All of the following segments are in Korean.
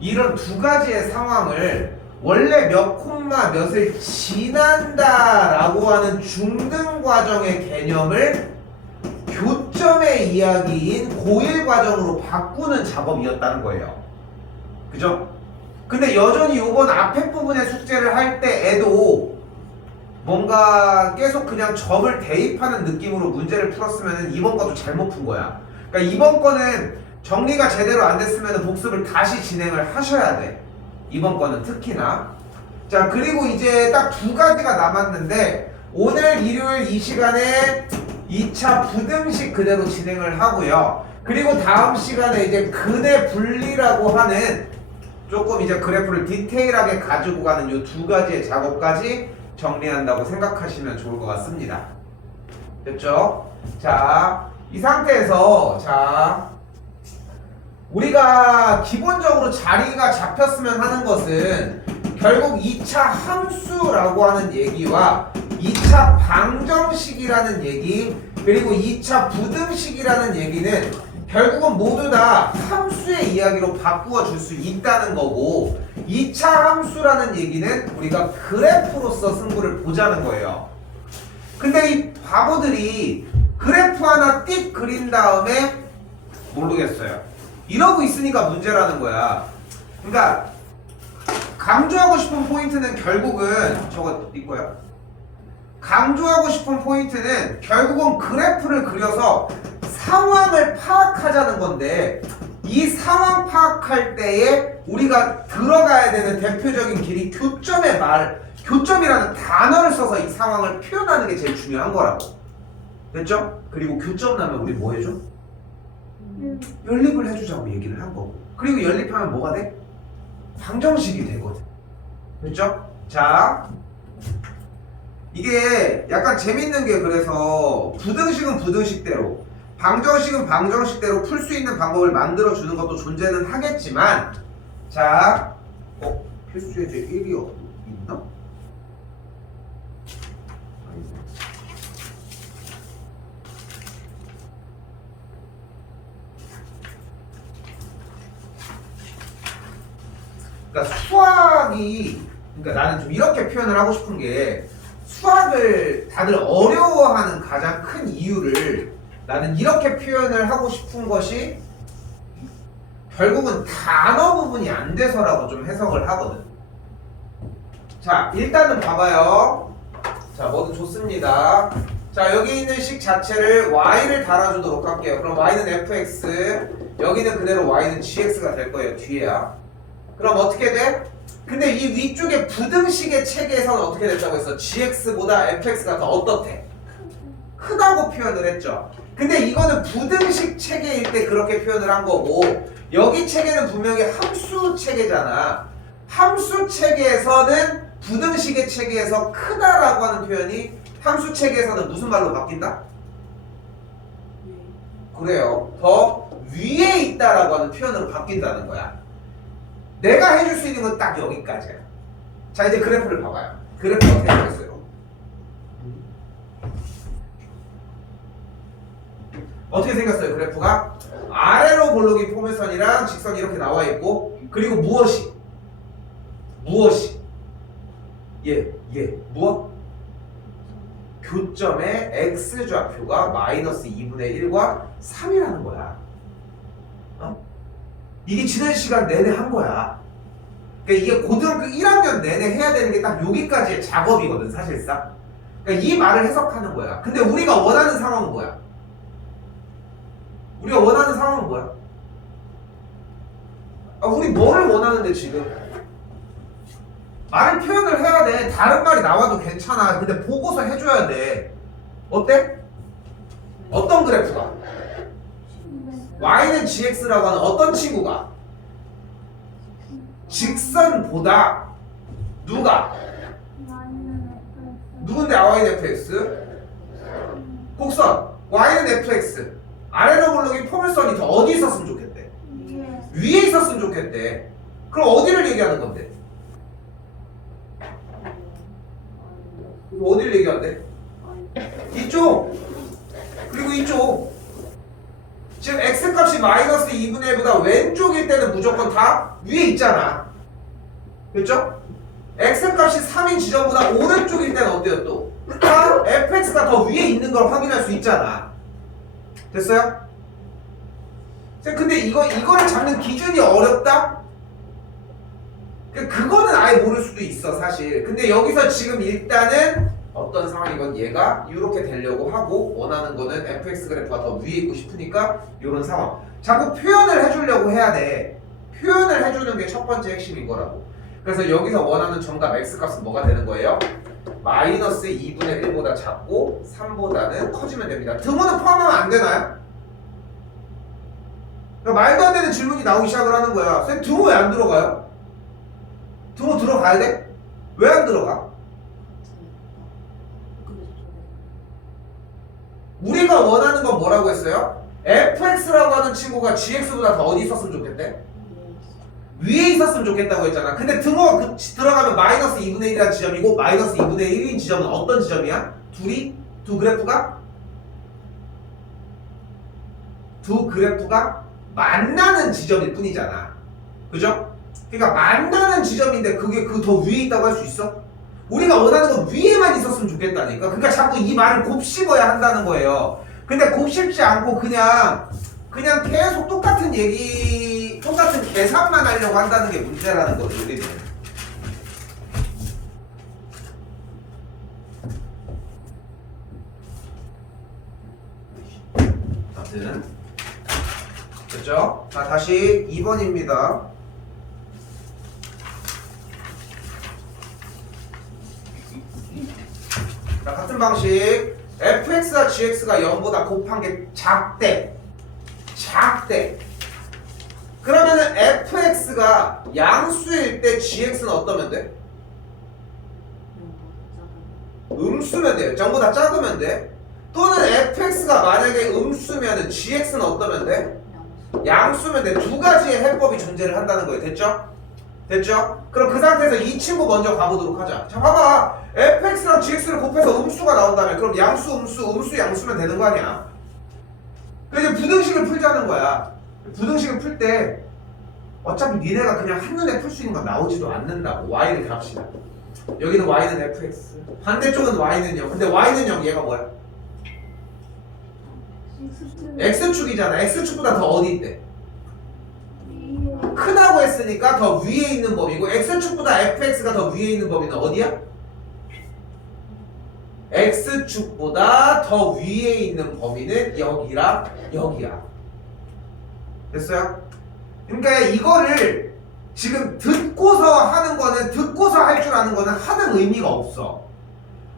이런 두 가지의 상황을 원래 몇 콤마 몇을 지난다라고 하는 중등 과정의 개념을 교점의 이야기인 고1 과정으로 바꾸는 작업이었다는 거예요. 그죠? 근데 여전히 요번 앞에 부분의 숙제를 할 때에도 뭔가 계속 그냥 점을 대입하는 느낌으로 문제를 풀었으면 이번 것도 잘못 푼 거야. 그러니까 이번 거는 정리가 제대로 안 됐으면 복습을 다시 진행을 하셔야 돼. 이번 거는 특히나. 자, 그리고 이제 딱 두 가지가 남았는데 오늘 일요일 이 시간에 2차 부등식 그대로 진행을 하고요. 그리고 다음 시간에 이제 근의 분리라고 하는 조금 이제 그래프를 디테일하게 가지고 가는 이 두 가지의 작업까지 정리한다고 생각하시면 좋을 것 같습니다. 됐죠? 자, 이 상태에서 자 우리가 기본적으로 자리가 잡혔으면 하는 것은 결국 2차 함수라고 하는 얘기와 2차 방정식이라는 얘기 그리고 2차 부등식이라는 얘기는 결국은 모두 다 함수의 이야기로 바꾸어 줄 수 있다는 거고 2차 함수라는 얘기는 우리가 그래프로서 승부를 보자는 거예요. 근데 이 바보들이 그래프 하나 띡 그린 다음에 모르겠어요. 이러고 있으니까 문제라는 거야. 그러니까 강조하고 싶은 포인트는 결국은 저거 이거야. 강조하고 싶은 포인트는 결국은 그래프를 그려서 상황을 파악하자는 건데 이 상황 파악할 때에 우리가 들어가야 되는 대표적인 길이 교점의 말, 교점이라는 단어를 써서 이 상황을 표현하는 게 제일 중요한 거라고. 됐죠? 그리고 교점 나면 우리 뭐 해줘? 연립을 해주자고 얘기를 한 거고. 그리고 연립하면 뭐가 돼? 방정식이 되거든. 됐죠? 자, 이게 약간 재밌는 게 그래서 부등식은 부등식대로 방정식은 방정식대로 풀 수 있는 방법을 만들어 주는 것도 존재는 하겠지만 자, 필수예제 1이 있나? 그러니까 수학이 그러니까 나는 좀 이렇게 표현을 하고 싶은 게 수학을 다들 어려워하는 가장 큰 이유를 나는 이렇게 표현을 하고 싶은 것이 결국은 단어 부분이 안 돼서라고 좀 해석을 하거든. 자, 일단은 봐봐요. 자, 뭐든 좋습니다. 자, 여기 있는 식 자체를 y를 달아주도록 할게요. 그럼 y는 fx, 여기는 그대로 y는 gx가 될 거예요. 뒤에야. 그럼 어떻게 돼? 근데 이 위쪽에 부등식의 체계에서는 어떻게 됐다고 했어? gx보다 fx가 더 어떻대? 크다고 표현을 했죠. 근데 이거는 부등식 체계일 때 그렇게 표현을 한 거고 여기 체계는 분명히 함수 체계잖아. 함수 체계에서는 부등식의 체계에서 크다라고 하는 표현이 함수 체계에서는 무슨 말로 바뀐다? 그래요. 더 위에 있다라고 하는 표현으로 바뀐다는 거야. 내가 해줄 수 있는 건 딱 여기까지야. 자, 이제 그래프를 봐봐요. 그래프 어떻게 생겼어요? 어떻게 생겼어요? 그래프가 아래로 볼록인 포물선이랑 직선이 이렇게 나와 있고 그리고 무엇이 무엇? 교점의 x좌표가 마이너스 2분의 1과 3이라는 거야. 이게 지난 시간 내내 한 거야. 그러니까 이게 고등학교 1학년 내내 해야 되는 게 딱 여기까지의 작업이거든, 사실상. 그러니까 이 말을 해석하는 거야. 근데 우리가 원하는 상황은 뭐야? 우리가 원하는 상황은 뭐야? 우리 뭐를 원하는데 지금? 말을 표현을 해야 돼. 다른 말이 나와도 괜찮아. 근데 보고서 해줘야 돼. 어때? 어떤 그래프가? y는 gx라고 하는 어떤 친구가? 직선보다 누가? 누군데 y는 fx? 곡선 y는 fx 아래로 볼록인 포물선이 더 어디 있었으면 좋겠대? 위에 있었으면 좋겠대. 그럼 어디를 얘기하는 건데? 어디를 얘기하는데? 이쪽 그리고 이쪽 지금 x값이 마이너스 2분의 1보다 왼쪽일 때는 무조건 다 위에 있잖아. 그렇죠? x값이 3인 지점보다 오른쪽일 때는 어때요 또? 다 fx가 더 위에 있는 걸 확인할 수 있잖아. 됐어요? 근데 이거를 잡는 기준이 어렵다? 그거는 아예 모를 수도 있어 사실. 근데 여기서 지금 일단은 어떤 상황이건 얘가 이렇게 되려고 하고 원하는 거는 fx 그래프가 더 위에 있고 싶으니까 이런 상황. 자꾸 표현을 해주려고 해야 돼. 표현을 해주는 게 첫 번째 핵심인 거라고. 그래서 여기서 원하는 정답 x값은 뭐가 되는 거예요? 마이너스 2분의 1보다 작고 3보다는 커지면 됩니다. 등호는 포함하면 안 되나요? 그러니까 말도 안 되는 질문이 나오기 시작을 하는 거야. 쌤 등호 왜 안 들어가요? 등호 들어가야 돼? 왜 안 들어가? 우리가 원하는 건 뭐라고 했어요? fx라고 하는 친구가 gx보다 더 어디 있었으면 좋겠대? 위에 있었으면 좋겠다고 했잖아. 근데 등호가 들어가면 마이너스 2분의 1이라는 지점이고 마이너스 2분의 1인 지점은 어떤 지점이야? 두 그래프가 만나는 지점일 뿐이잖아. 그죠? 그러니까 만나는 지점인데 그게 그 더 위에 있다고 할 수 있어? 우리가 원하는 건 위에만 있었으면 좋겠다니까. 그러니까 자꾸 이 말을 곱씹어야 한다는 거예요. 근데 곱씹지 않고 그냥 계속 똑같은 계산만 하려고 한다는 게 문제라는 거죠, 우리는. 아무튼 됐죠? 자, 다시 2번입니다. 자, 같은 방식 fx와 gx가 0보다 곱한 게 작대. 그러면은 fx가 양수일 때 gx는 어떠면 돼? 음수면 돼요. 전부 다 작으면 돼. 또는 fx가 만약에 음수면은 gx는 어떠면 돼? 양수면 돼. 두 가지의 해법이 존재를 한다는 거예요. 됐죠? 그럼 그 상태에서 이 친구 먼저 가보도록 하자. 자, 봐봐. fx랑 gx를 곱해서 음수가 나온다면 그럼 양수, 음수, 양수면 되는 거 아니야? 그래서 이제 부등식을 풀자는 거야. 부등식을 풀 때 어차피 니네가 그냥 한눈에 풀 수 있는 건 나오지도 않는다고. y를 값이다. 여기는 y는 fx, 반대쪽은 y는 0. 근데 y는 0, 얘가 뭐야? x축이잖아. x축보다 더 어디 있대? 크다고 했으니까 더 위에 있는 범위고, x축보다 fx가 더 위에 있는 범위는 어디야? x축보다 더 위에 있는 범위는 여기랑 여기야. 됐어요? 그러니까 이거를 지금 듣고서 하는 거는, 듣고서 할 줄 아는 거는 하는 의미가 없어.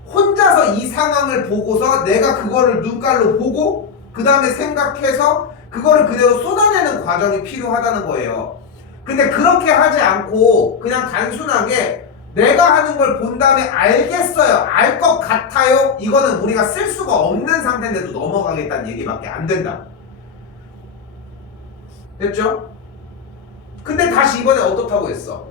혼자서 이 상황을 보고서 내가 그거를 눈깔로 보고 그 다음에 생각해서 그거를 그대로 쏟아내는 과정이 필요하다는 거예요. 근데 그렇게 하지 않고 그냥 단순하게 내가 하는 걸 본 다음에 알겠어요, 알 것 같아요, 이거는 우리가 쓸 수가 없는 상태인데도 넘어가겠다는 얘기밖에 안 된다. 됐죠? 근데 다시 이번에 어떻다고 했어?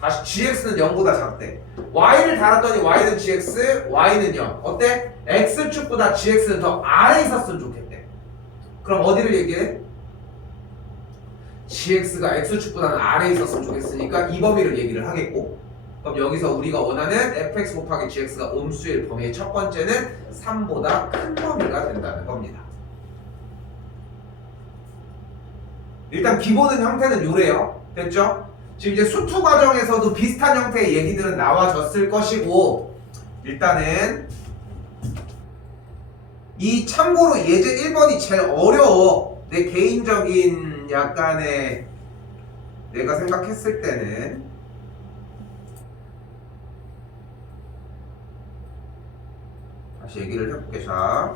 다시 gx는 0보다 작대. y를 달았더니 y는 gx, y는 0. 어때? x축보다 gx는 더 아래에 있었으면 좋겠대. 그럼 어디를 얘기해? gx가 x축보다는 아래에 있었으면 좋겠으니까 이 범위를 얘기를 하겠고, 그럼 여기서 우리가 원하는 fx 곱하기 gx가 음수일 범위의 첫 번째는 3보다 큰 범위가 된다는 겁니다. 일단 기본은 형태는 요래요. 됐죠? 지금 이제 수투 과정에서도 비슷한 형태의 얘기들은 나와졌을 것이고, 일단은 이 참고로 예제 1번이 제일 어려워. 내 개인적인 약간의 내가 생각했을 때는 다시 얘기를 해볼게. 자,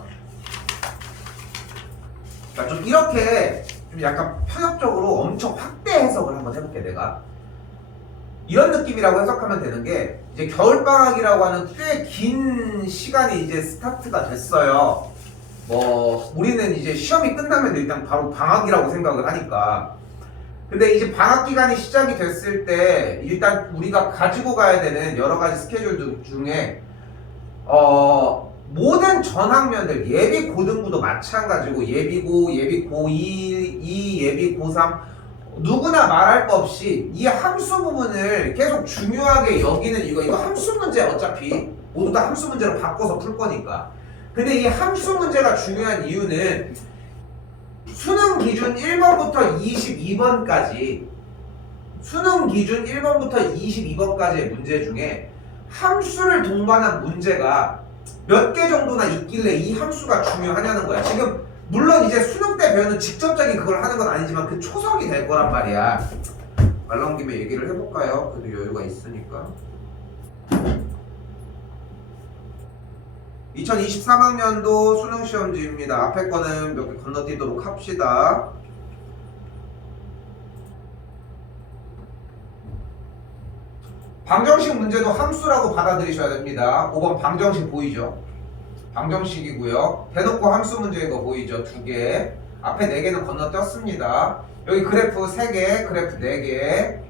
그러니까 좀 이렇게 좀 약간 편협적으로 엄청 확대 해석을 한번 해볼게. 내가 이런 느낌이라고 해석하면 되는 게, 이제 겨울방학이라고 하는 꽤 긴 시간이 이제 스타트가 됐어요. 뭐 우리는 이제 시험이 끝나면 일단 바로 방학이라고 생각을 하니까. 근데 이제 방학 기간이 시작이 됐을 때 일단 우리가 가지고 가야 되는 여러 가지 스케줄 중에 모든 전학년들 예비 고등부도 마찬가지고 예비고, 예비 고2, 예비 고3 누구나 말할 거 없이 이 함수 부분을 계속 중요하게 여기는 이거 함수 문제 어차피 모두 다 함수 문제로 바꿔서 풀 거니까. 근데 이 함수 문제가 중요한 이유는 수능 기준 1번부터 22번까지 수능 기준 1번부터 22번까지의 문제 중에 함수를 동반한 문제가 몇 개 정도나 있길래 이 함수가 중요하냐는 거야. 지금 물론 이제 수능 때 배우는 직접적인 그걸 하는 건 아니지만 그 초석이 될 거란 말이야. 말 나온 김에 얘기를 해볼까요? 그래도 여유가 있으니까. 2023학년도 수능시험지입니다. 앞에 거는 몇 개 건너뛰도록 합시다. 방정식 문제도 함수라고 받아들이셔야 됩니다. 5번 방정식 보이죠? 방정식이고요. 대놓고 함수 문제인 거 보이죠? 2개. 앞에 4개는 건너뛰었습니다. 여기 그래프 3개, 그래프 4개.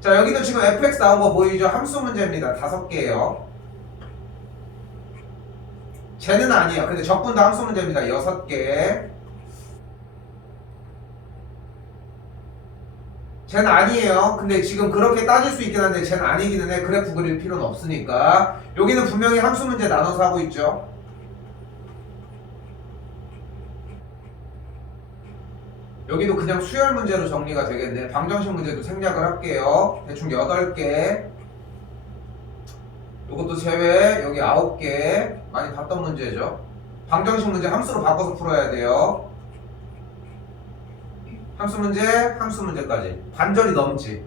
자, 여기도 지금 fx 나온 거 보이죠? 함수 문제입니다. 5개예요. 쟤는 아니야. 근데 적분도 함수 문제입니다. 6개. 쟤는 아니에요. 근데 지금 그렇게 따질 수 있긴 한데 쟤는 아니기는 해. 그래프 그릴 필요는 없으니까. 여기는 분명히 함수 문제 나눠서 하고 있죠. 여기도 그냥 수열 문제로 정리가 되겠네. 방정식 문제도 생략을 할게요. 대충 8개. 요것도 제외. 여기 9개. 많이 봤던 문제죠. 방정식 문제 함수로 바꿔서 풀어야 돼요. 함수 문제, 함수 문제까지. 반절이 넘지.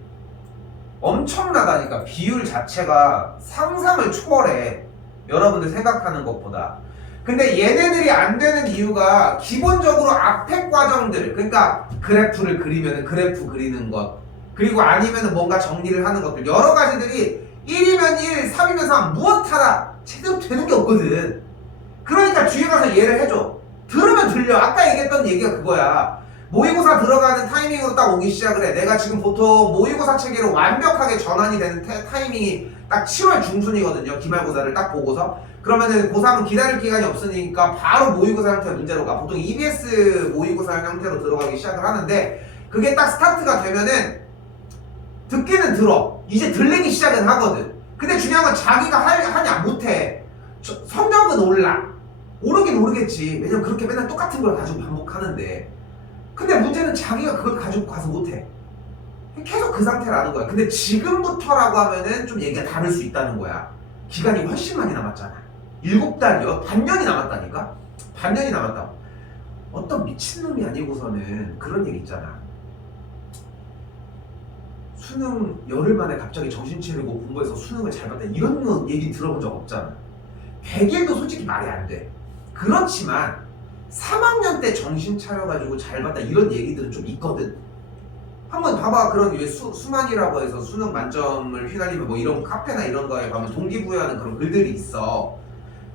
엄청나다니까. 비율 자체가 상상을 초월해. 여러분들 생각하는 것보다. 근데 얘네들이 안 되는 이유가 기본적으로 앞에 과정들, 그러니까 그래프를 그리면 그래프 그리는 것, 그리고 아니면 뭔가 정리를 하는 것들, 여러 가지들이 1이면 1, 3이면 3 무엇 하나 제대로 되는 게 없거든. 그러니까 뒤에 가서 얘를 해줘. 들으면 들려. 아까 얘기했던 얘기가 그거야. 모의고사 들어가는 타이밍으로 딱 오기 시작을 해. 내가 지금 보통 모의고사 체계로 완벽하게 전환이 되는 타이밍이 딱 7월 중순이거든요. 기말고사를 딱 보고서. 그러면은 고3은 기다릴 기간이 없으니까 바로 모의고사 형태 문제로 가. 보통 EBS 모의고사 형태로 들어가기 시작을 하는데, 그게 딱 스타트가 되면은 듣기는 들어. 이제 들리기 시작은 하거든. 근데 중요한 건 자기가 하냐 못해. 성적은 올라. 오르긴 오르겠지. 왜냐면 그렇게 맨날 똑같은 걸 가지고 반복하는데. 근데 문제는 자기가 그걸 가지고 가서 못해. 계속 그 상태라는 거야. 근데 지금부터라고 하면은 좀 얘기가 다를 수 있다는 거야. 기간이 훨씬 많이 남았잖아. 7달이요? 반년이 남았다니까? 반년이 남았다. 어떤 미친놈이 아니고서는 그런 얘기 있잖아. 수능 열흘 만에 갑자기 정신 차리고 공부해서 수능을 잘 봤다. 이런 얘기 들어본 적 없잖아. 100일도 솔직히 말이 안 돼. 그렇지만 3학년 때 정신 차려가지고 잘 봤다 이런 얘기들은 좀 있거든. 한번 봐봐. 그런 왜 수만이라고 해서 수능 만점을 휘날리면 뭐 이런 카페나 이런 거에 가면 동기부여하는 그런 글들이 있어.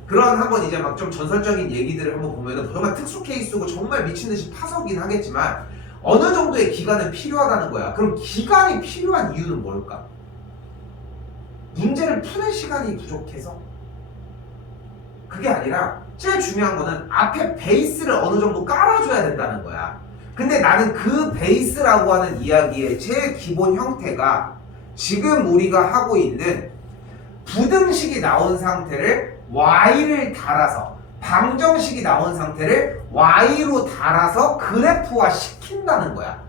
그런 한번 이제 막 좀 전설적인 얘기들을 한번 보면은 정말 특수 케이스고 정말 미친듯이 파서긴 하겠지만 어느 정도의 기간은 필요하다는 거야. 그럼 기간이 필요한 이유는 뭘까? 문제를 푸는 시간이 부족해서? 그게 아니라 제일 중요한 거는 앞에 베이스를 어느 정도 깔아줘야 된다는 거야. 근데 나는 그 베이스라고 하는 이야기의 제일 기본 형태가 지금 우리가 하고 있는 부등식이 나온 상태를 y를 달아서, 방정식이 나온 상태를 y로 달아서 그래프화 시킨다는 거야.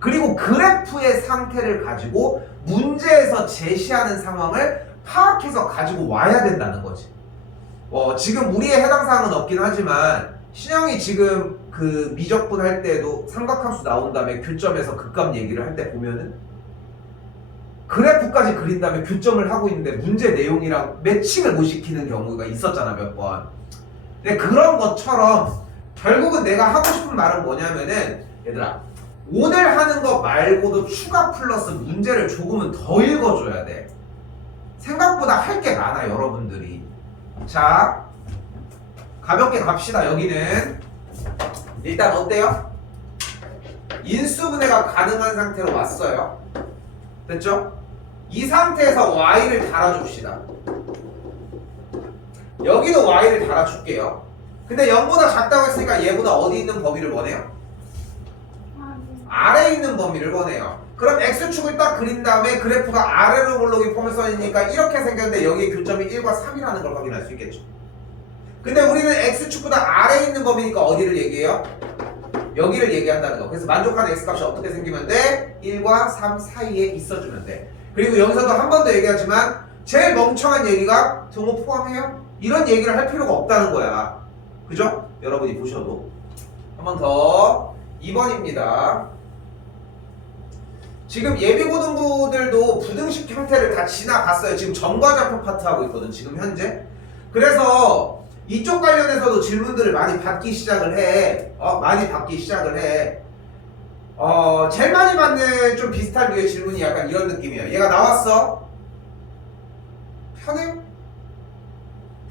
그리고 그래프의 상태를 가지고 문제에서 제시하는 상황을 파악해서 가지고 와야 된다는 거지. 지금 우리의 해당 사항은 없긴 하지만 신영이 지금 그 미적분 할 때도 삼각함수 나온 다음에 교점에서 극값 얘기를 할 때 보면은 그래프까지 그린 다음에 교점을 하고 있는데 문제 내용이랑 매칭을 못 시키는 경우가 있었잖아, 몇 번. 근데 그런 것처럼 결국은 내가 하고 싶은 말은 뭐냐면은, 얘들아, 오늘 하는 거 말고도 추가 플러스 문제를 조금은 더 읽어줘야 돼. 생각보다 할 게 많아, 여러분들이. 자, 가볍게 갑시다. 여기는 일단 어때요? 인수분해가 가능한 상태로 왔어요. 됐죠? 이 상태에서 y를 달아줍시다. 여기도 y를 달아줄게요. 근데 0보다 작다고 했으니까 얘보다 어디 있는 범위를 원해요? 아래에 있는 범위를 원해요. 그럼 x축을 딱 그린 다음에 그래프가 아래로 볼록인 포물선이니까 이렇게 생겼는데 여기에 교점이 1과 3이라는 걸 확인할 수 있겠죠. 근데 우리는 x축보다 아래에 있는 범위니까 어디를 얘기해요? 여기를 얘기한다는 거. 그래서 만족하는 x값이 어떻게 생기면 돼? 1과 3 사이에 있어주면 돼. 그리고 여기서도 한 번 더 얘기하지만 제일 멍청한 얘기가 등호 포함해요? 이런 얘기를 할 필요가 없다는 거야. 그죠? 여러분이 보셔도. 한 번 더. 2번입니다. 지금 예비고등부들도 부등식 형태를 다 지나갔어요. 지금 점과좌표 파트 하고 있거든. 지금 현재. 그래서 이쪽 관련해서도 질문들을 많이 받기 시작을 해. 많이 받기 시작을 해. 제일 많이 받는 좀 비슷한 류의 질문이 약간 이런 느낌이에요. 얘가 나왔어. 편해?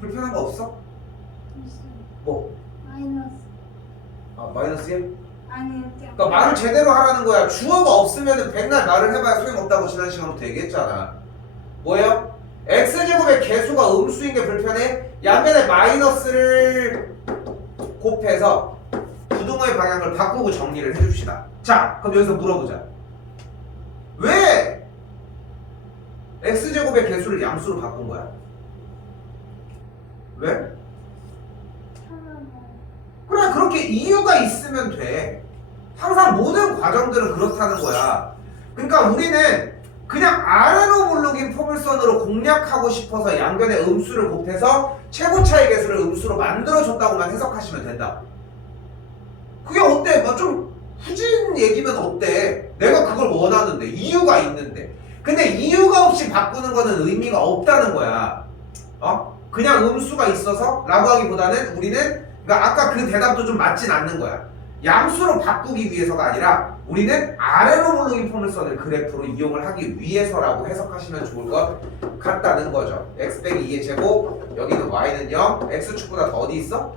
불편한 거 없어? 뭐? 마이너스. 마이너스 1? 아니 이렇게. 그러니까 말을 제대로 하라는 거야. 주어가 없으면 백날 말을 해봐야 소용없다고 지난 시간부터 얘기했잖아. 뭐예요? x제곱의 개수가 음수인 게 불편해? 양면에 마이너스를 곱해서 부등호의 방향을 바꾸고 정리를 해줍시다. 자, 그럼 여기서 물어보자. 왜 x제곱의 개수를 양수로 바꾼 거야? 왜? 그래, 그렇게 이유가 있으면 돼. 항상 모든 과정들은 그렇다는 거야. 그러니까 우리는 그냥 아래로 볼록인 포물선으로 공략하고 싶어서 양변에 음수를 곱해서 최고차의 개수를 음수로 만들어줬다고만 해석하시면 된다. 그게 어때? 좀 후진 얘기면 어때? 내가 그걸 원하는데 이유가 있는데. 근데 이유가 없이 바꾸는 거는 의미가 없다는 거야. 그냥 음수가 있어서 라고 하기보다는 우리는 그러니까 아까 그 대답도 좀 맞진 않는 거야. 양수로 바꾸기 위해서가 아니라 우리는 아래로 볼록인 포물선을 그래프로 이용을 하기 위해서라고 해석하시면 좋을 것 같다는 거죠. x 빼기 2의 제곱, 여기는 y는 0, x축보다 더 어디 있어?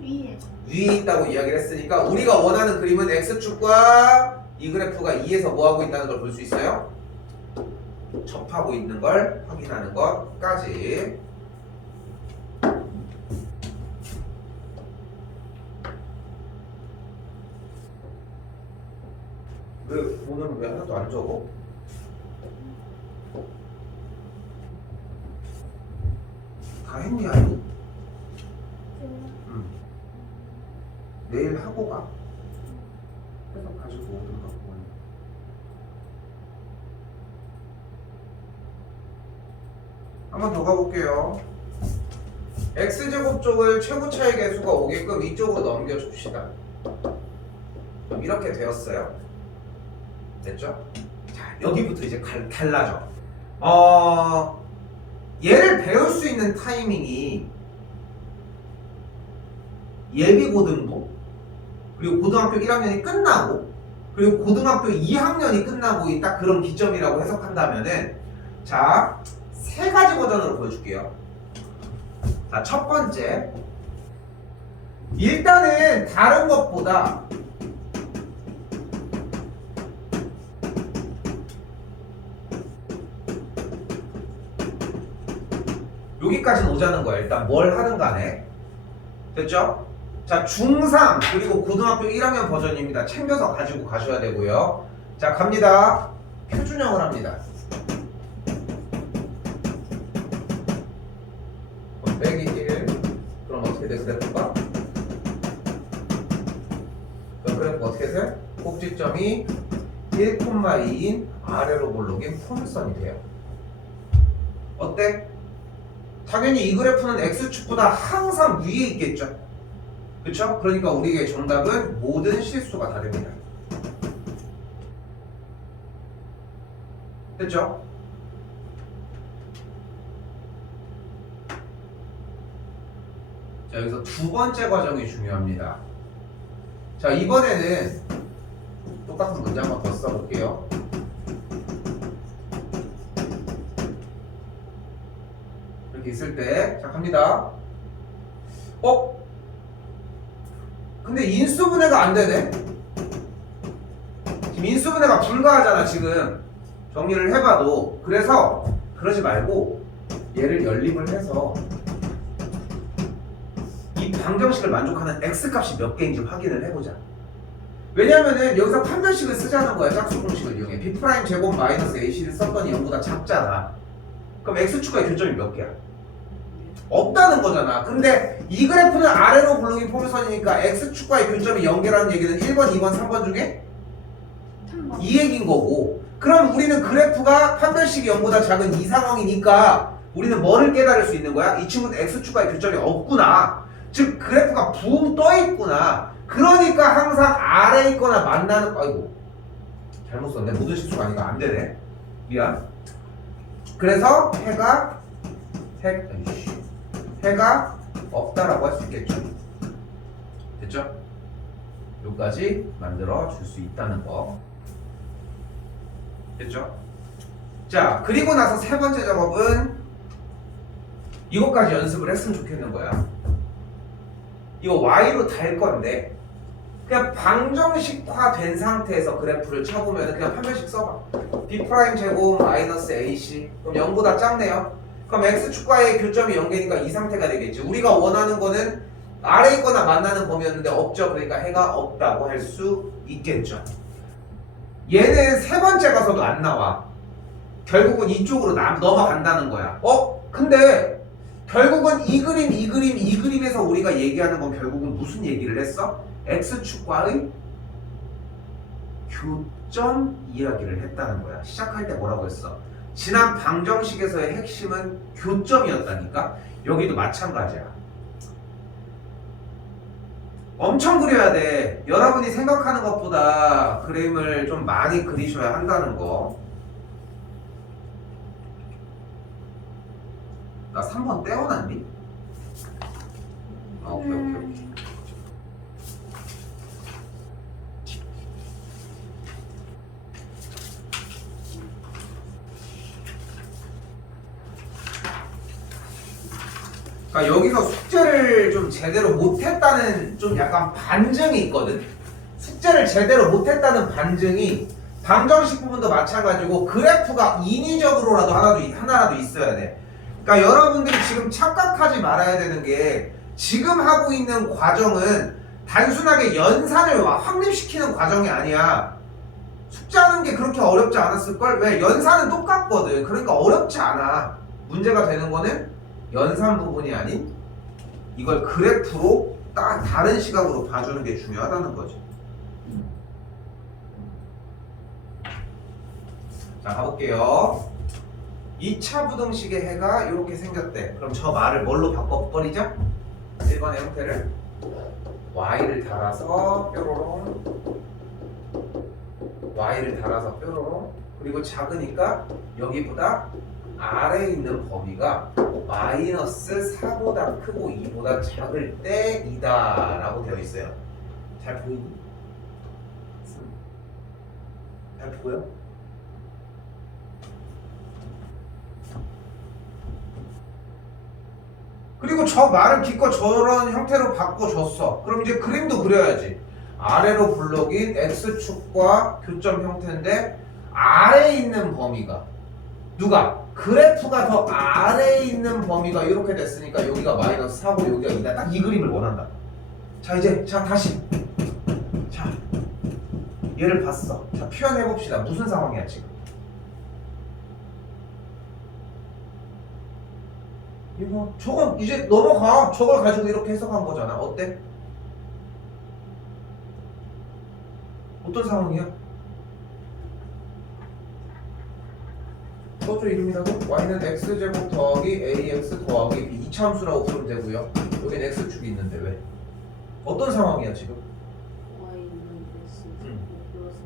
위에. 위에 있다고 이야기를 했으니까 우리가 원하는 그림은 x축과 이 그래프가 2에서 뭐 하고 있다는 걸 볼 수 있어요? 접하고 있는 걸 확인하는 것까지. 오늘은 왜 하나도 안 적어? 다 했니 아니? 응. 내일 하고 가. 그래서 가지고 오든가 보니. 한 번 더 가볼게요. x제곱 쪽을 최고차의 개수가 오게끔 이쪽으로 넘겨줍시다. 그럼 이렇게 되었어요. 됐죠? 자, 여기부터 이제 달라져. 얘를 배울 수 있는 타이밍이 예비고등부, 그리고 고등학교 1학년이 끝나고, 그리고 고등학교 2학년이 끝나고 딱 그런 기점이라고 해석한다면은, 자, 세 가지 버전으로 보여줄게요. 자, 첫 번째. 일단은 다른 것보다 여기까지는 오자는 거야. 일단 뭘 하든 간에. 됐죠? 자, 중3 그리고 고등학교 1학년 버전입니다. 챙겨서 가지고 가셔야 되고요. 자, 갑니다. 표준형을 합니다. 빼기 1. 그럼 어떻게 돼? 그래프가? 그럼 그래프가 어떻게 돼? 꼭지점이 1,2인 아래로 볼록인 포물선이 돼요. 어때? 당연히 이 그래프는 x축보다 항상 위에 있겠죠. 그쵸? 그러니까 우리의 정답은 모든 실수가 다 됩니다. 됐죠? 자, 여기서 두 번째 과정이 중요합니다. 자, 이번에는 똑같은 문제 한번 더 써볼게요. 이렇게 있을 때, 자, 갑니다. 근데 인수분해가 안 되네? 지금 인수분해가 불가하잖아, 지금. 정리를 해봐도. 그래서, 그러지 말고, 얘를 연립을 해서, 이 방정식을 만족하는 x값이 몇 개인지 확인을 해보자. 왜냐면은 여기서 판별식을 쓰자는 거야. 짝수 공식을 이용해. b' 제곱 마이너스 ac를 썼더니 0보다 작잖아. 그럼 x축과의 교점이 몇 개야? 없다는 거잖아. 근데 이 그래프는 아래로 굴러긴 포물선이니까 x축과의 교점이 0개라는 얘기는 1번, 2번, 3번 중에 3번. 이 얘기인 거고. 그럼 우리는 그래프가 판별식이 0보다 작은 이 상황이니까 우리는 뭐를 깨달을 수 있는 거야? 이 친구는 x축과의 교점이 없구나. 즉 그래프가 붕 떠 있구나. 그러니까 항상 아래에 있거나 만나는, 아이고 잘못 썼네. 모든 실수가 아니까 안 되네. 미안. 그래서 해가 없다라고 할 수 있겠죠. 됐죠? 여기까지 만들어 줄 수 있다는 거. 됐죠? 자, 그리고 나서 세 번째 작업은 이것까지 연습을 했으면 좋겠는 거야. 이거 y로 달 건데 그냥 방정식화 된 상태에서 그래프를 쳐보면 그냥 판별식 써봐. b' 제곱 마이너스 ac 그럼 0보다 작네요. 그럼 x축과의 교점이 0개니까 이 상태가 되겠지. 우리가 원하는 거는 아래 있거나 만나는 범위였는데 없죠. 그러니까 해가 없다고 할 수 있겠죠. 얘는 세 번째 가서도 안 나와. 결국은 이쪽으로 넘어간다는 거야. 근데 결국은 이 그림에서 우리가 얘기하는 건 결국은 무슨 얘기를 했어? x축과의 교점 이야기를 했다는 거야. 시작할 때 뭐라고 했어? 지난 방정식에서의 핵심은 교점이었다니까? 여기도 마찬가지야. 엄청 그려야 돼. 여러분이 생각하는 것보다 그림을 좀 많이 그리셔야 한다는 거. 나 3번 떼어놨니? 오케이. 그러니까 여기서 숙제를 좀 제대로 못했다는 좀 약간 반증이 있거든. 숙제를 제대로 못했다는 반증이 방정식 부분도 마찬가지고 그래프가 인위적으로라도 하나라도 있어야 돼. 그러니까 여러분들이 지금 착각하지 말아야 되는 게 지금 하고 있는 과정은 단순하게 연산을 확립시키는 과정이 아니야. 숙제하는 게 그렇게 어렵지 않았을걸? 왜? 연산은 똑같거든. 그러니까 어렵지 않아. 문제가 되는 거는 연산 부분이 아닌 이걸 그래프로 딱 다른 시각으로 봐주는 게 중요하다는 거지. 자, 가볼게요. 2차 부등식의 해가 이렇게 생겼대. 그럼 저 말을 뭘로 바꿔버리죠? 1번의 형태를 y를 달아서 뾰로롱, y를 달아서 뾰로롱. 그리고 작으니까 여기보다 아래에 있는 범위가 마이너스 4보다 크고 2보다 작을 때이다 라고 되어 있어요. 잘 보이니? 잘 보여? 그리고 저 말을 기껏 저런 형태로 바꿔줬어. 그럼 이제 그림도 그려야지. 아래로 블록인 x축과 교점 형태인데 아래에 있는 범위가 누가? 그래프가 더 아래에 있는 범위가 이렇게 됐으니까 여기가 마이너스 4고 여기가 2다. 딱 이 그림을 원한다. 자, 이제 다시 자, 얘를 봤어. 자, 표현해봅시다. 무슨 상황이야 지금? 이거 저건 이제 넘어가. 저걸 가지고 이렇게 해석한 거잖아. 어때? 어떤 상황이야? 써줘 이름이라도? y는 x제곱 더하기 ax 더하기 b 이차함수라고 부르면 되고요. 여긴 x축이 있는데 왜? 어떤 상황이야 지금? y는 x 플러스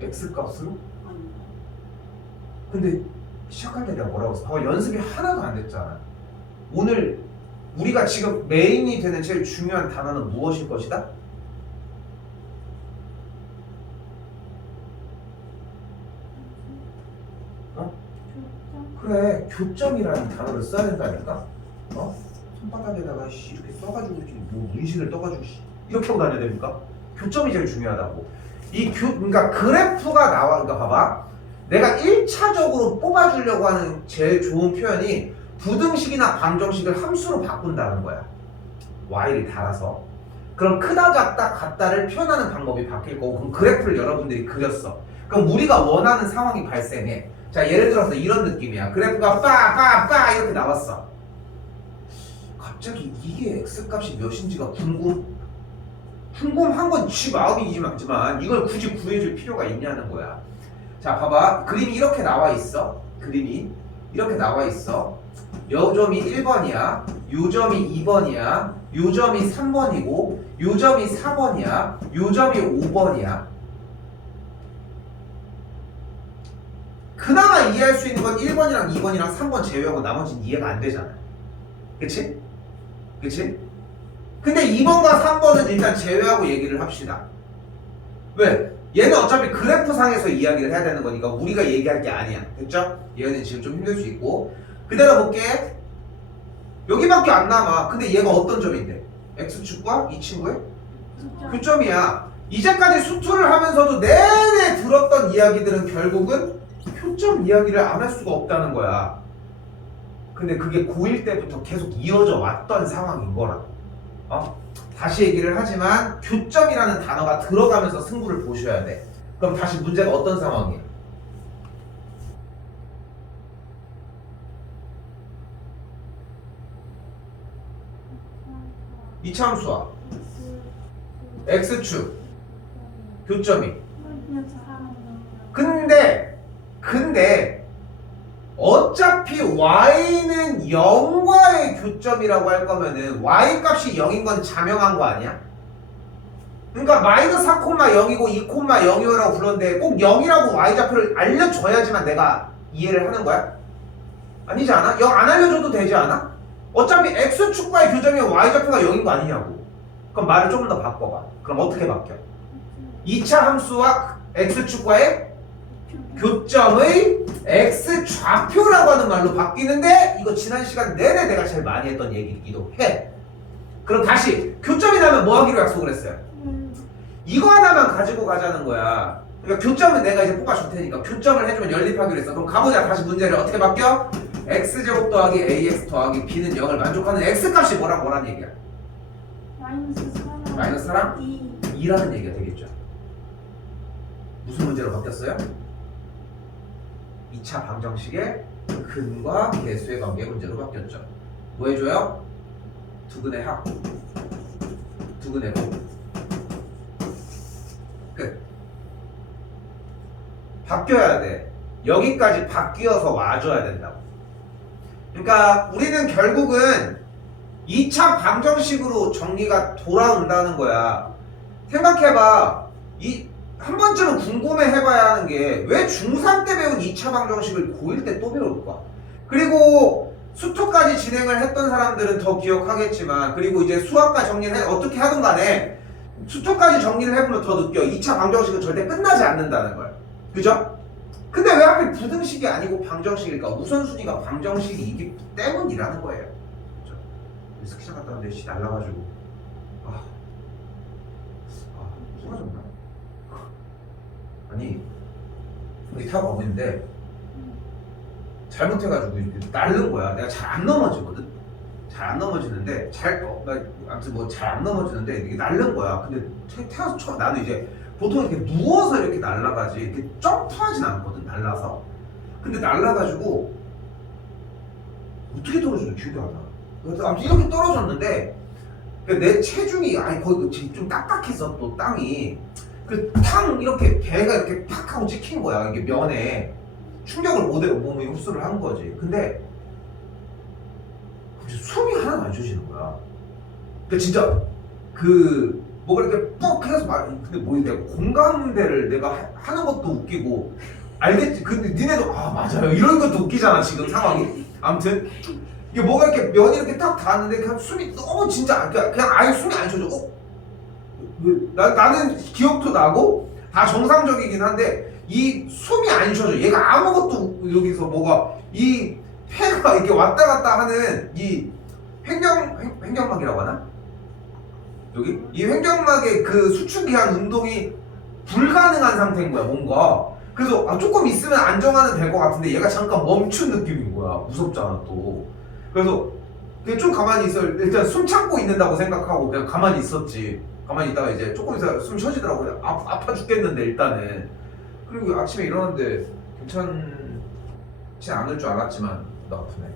x 값으로? 아니 근데 시작할 때 내가 뭐라고 했어? 봐봐, 연습이 하나도 안 됐잖아. 오늘 우리가 지금 메인이 되는 제일 중요한 단어는 무엇일 것이다? 그래, 교점이라는 단어를 써야 된다니까. 손바닥에다가 이렇게 써가지고 뭐 문신을 떠가지고 이렇게 하고 다녀야 됩니까? 교점이 제일 중요하다고. 그러니까 그래프가 나와. 그러니까 봐봐. 내가 1차적으로 뽑아주려고 하는 제일 좋은 표현이 부등식이나 방정식을 함수로 바꾼다는 거야. y를 달아서. 그럼 크다 작다 같다를 표현하는 방법이 바뀔 거고, 그럼 그래프를 여러분들이 그렸어. 그럼 우리가 원하는 상황이 발생해. 자, 예를 들어서 이런 느낌이야. 그래프가 빠 이렇게 나왔어. 갑자기 이게 x값이 몇인지가 궁금한 건 지 마음이지만 이걸 굳이 구해줄 필요가 있냐는 거야. 자, 봐봐. 그림이 이렇게 나와 있어. 그림이 이렇게 나와 있어. 요 점이 1번이야. 요 점이 2번이야. 요 점이 3번이고 요 점이 4번이야. 요 점이 5번이야. 그나마 이해할 수 있는 건 1번이랑 2번이랑 3번 제외하고 나머지는 이해가 안 되잖아. 그치? 그치? 근데 2번과 3번은 일단 제외하고 얘기를 합시다. 왜? 얘는 어차피 그래프상에서 이야기를 해야 되는 거니까 우리가 얘기할 게 아니야. 됐죠? 얘는 지금 좀 힘들 수 있고. 그대로 볼게. 여기밖에 안 남아. 근데 얘가 어떤 점인데? X축과 이 친구의 교점이야. 이제까지 수투를 하면서도 내내 들었던 이야기들은 결국은 교점 이야기를 안 할 수가 없다는 거야. 근데 그게 고1 때부터 계속 이어져 왔던 상황인 거라. 다시 얘기를 하지만 교점이라는 단어가 들어가면서 승부를 보셔야 돼. 그럼 다시 문제가 어떤 상황이야? 이차함수와 X축 교점이. 근데 어차피 y는 0과의 교점이라고 할 거면은 y 값이 0인 건 자명한 거 아니야? 그러니까 마이너스 4,0이고 2,0이라고 불렀는데 꼭 0이라고 y좌표를 알려줘야지만 내가 이해를 하는 거야? 아니지 않아? 0 안 알려줘도 되지 않아? 어차피 x축과의 교점이 y좌표가 0인 거 아니냐고. 그럼 말을 조금 더 바꿔봐. 그럼 어떻게 바뀌어? 2차 함수와 x축과의 교점의 x좌표라고 하는 말로 바뀌는데, 이거 지난 시간 내내 내가 제일 많이 했던 얘기이기도 해. 그럼 다시 교점이 나면 뭐 하기로 약속을 했어요? 이거 하나만 가지고 가자는 거야. 그러니까 교점은 내가 이제 뽑아줄 테니까 교점을 해주면 연립하기로 했어. 그럼 가보자. 다시 문제를 어떻게 바뀌어? x제곱 더하기 ax 더하기 b는 0을 만족하는 x값이 뭐란 얘기야? 마이너스 4랑 2라는 얘기가 되겠죠. 무슨 문제로 바뀌었어요? 2차 방정식의 근과 개수의 관계 문제로 바뀌었죠. 뭐 해줘요? 두근의 합, 두근의 곱. 끝. 바뀌어야 돼. 여기까지 바뀌어서 와줘야 된다고. 그러니까 우리는 결국은 2차 방정식으로 정리가 돌아온다는 거야. 생각해봐. 한 번쯤은 궁금해 해봐야 하는 게, 왜 중3 때 배운 2차 방정식을 고1 때 또 배울까? 그리고 수투까지 진행을 했던 사람들은 더 기억하겠지만, 그리고 이제 수학과 정리를 어떻게 하든 간에 수투까지 정리를 해보면 더 느껴. 2차 방정식은 절대 끝나지 않는다는 거야. 그죠? 근데 왜 하필 부등식이 아니고 방정식일까? 우선순위가 방정식이기 때문이라는 거예요. 그죠? 스키장 갔다 왔는데 씨 날라가지고 쏟아졌나? 아니 여기 타고 가고 있는데 잘못해가지고 날른 거야. 내가 잘 안 넘어지거든. 잘 안 넘어지는데 아무튼 뭐 잘 안 넘어지는데 이게 날른 거야. 근데 태워서 나는 이제 보통 이렇게 누워서 이렇게 날아가지 이렇게 점프하진 않거든. 날라서. 근데 날라가지고 어떻게 떨어졌는지 기억이 안 나. 그래서 아무튼 이렇게 떨어졌는데 내 체중이 거의 좀 딱딱해서 또 땅이 탕 이렇게 배가 이렇게 팍 하고 찍힌 거야. 이게 면에 충격을 못해 몸에 흡수를 한 거지. 근데 숨이 하나도 안 쉬어지는 거야. 진짜 뭐가 이렇게 뻑 해서 근데 내가 공감대를 내가 하는 것도 웃기고 알겠지. 근데 니네도 맞아요 이런 것도 웃기잖아 지금 상황이. 아무튼 이게 뭐가 이렇게 면이 이렇게 딱 닿았는데 그냥 숨이 너무 진짜 그냥 아예 숨이 안 쉬어져. 나는 기억도 나고 다 정상적이긴 한데 이 숨이 안 쉬어져. 얘가 아무것도 여기서 뭐가 이 폐가 이렇게 왔다 갔다 하는 이 횡격막이라고 하나? 이 횡격막의 그 수축기한 운동이 불가능한 상태인 거야 뭔가. 그래서 조금 있으면 안정화는 될 것 같은데 얘가 잠깐 멈춘 느낌인 거야. 무섭잖아 또. 그래서 그냥 좀 가만히 있어. 일단 숨 참고 있는다고 생각하고 그냥 가만히 있었지. 가만히 있다가 이제 조금 있다가 숨 쉬어지더라고요. 아파 죽겠는데 일단은. 그리고 아침에 일어났는데 괜찮지 않을 줄 알았지만 나 아프네.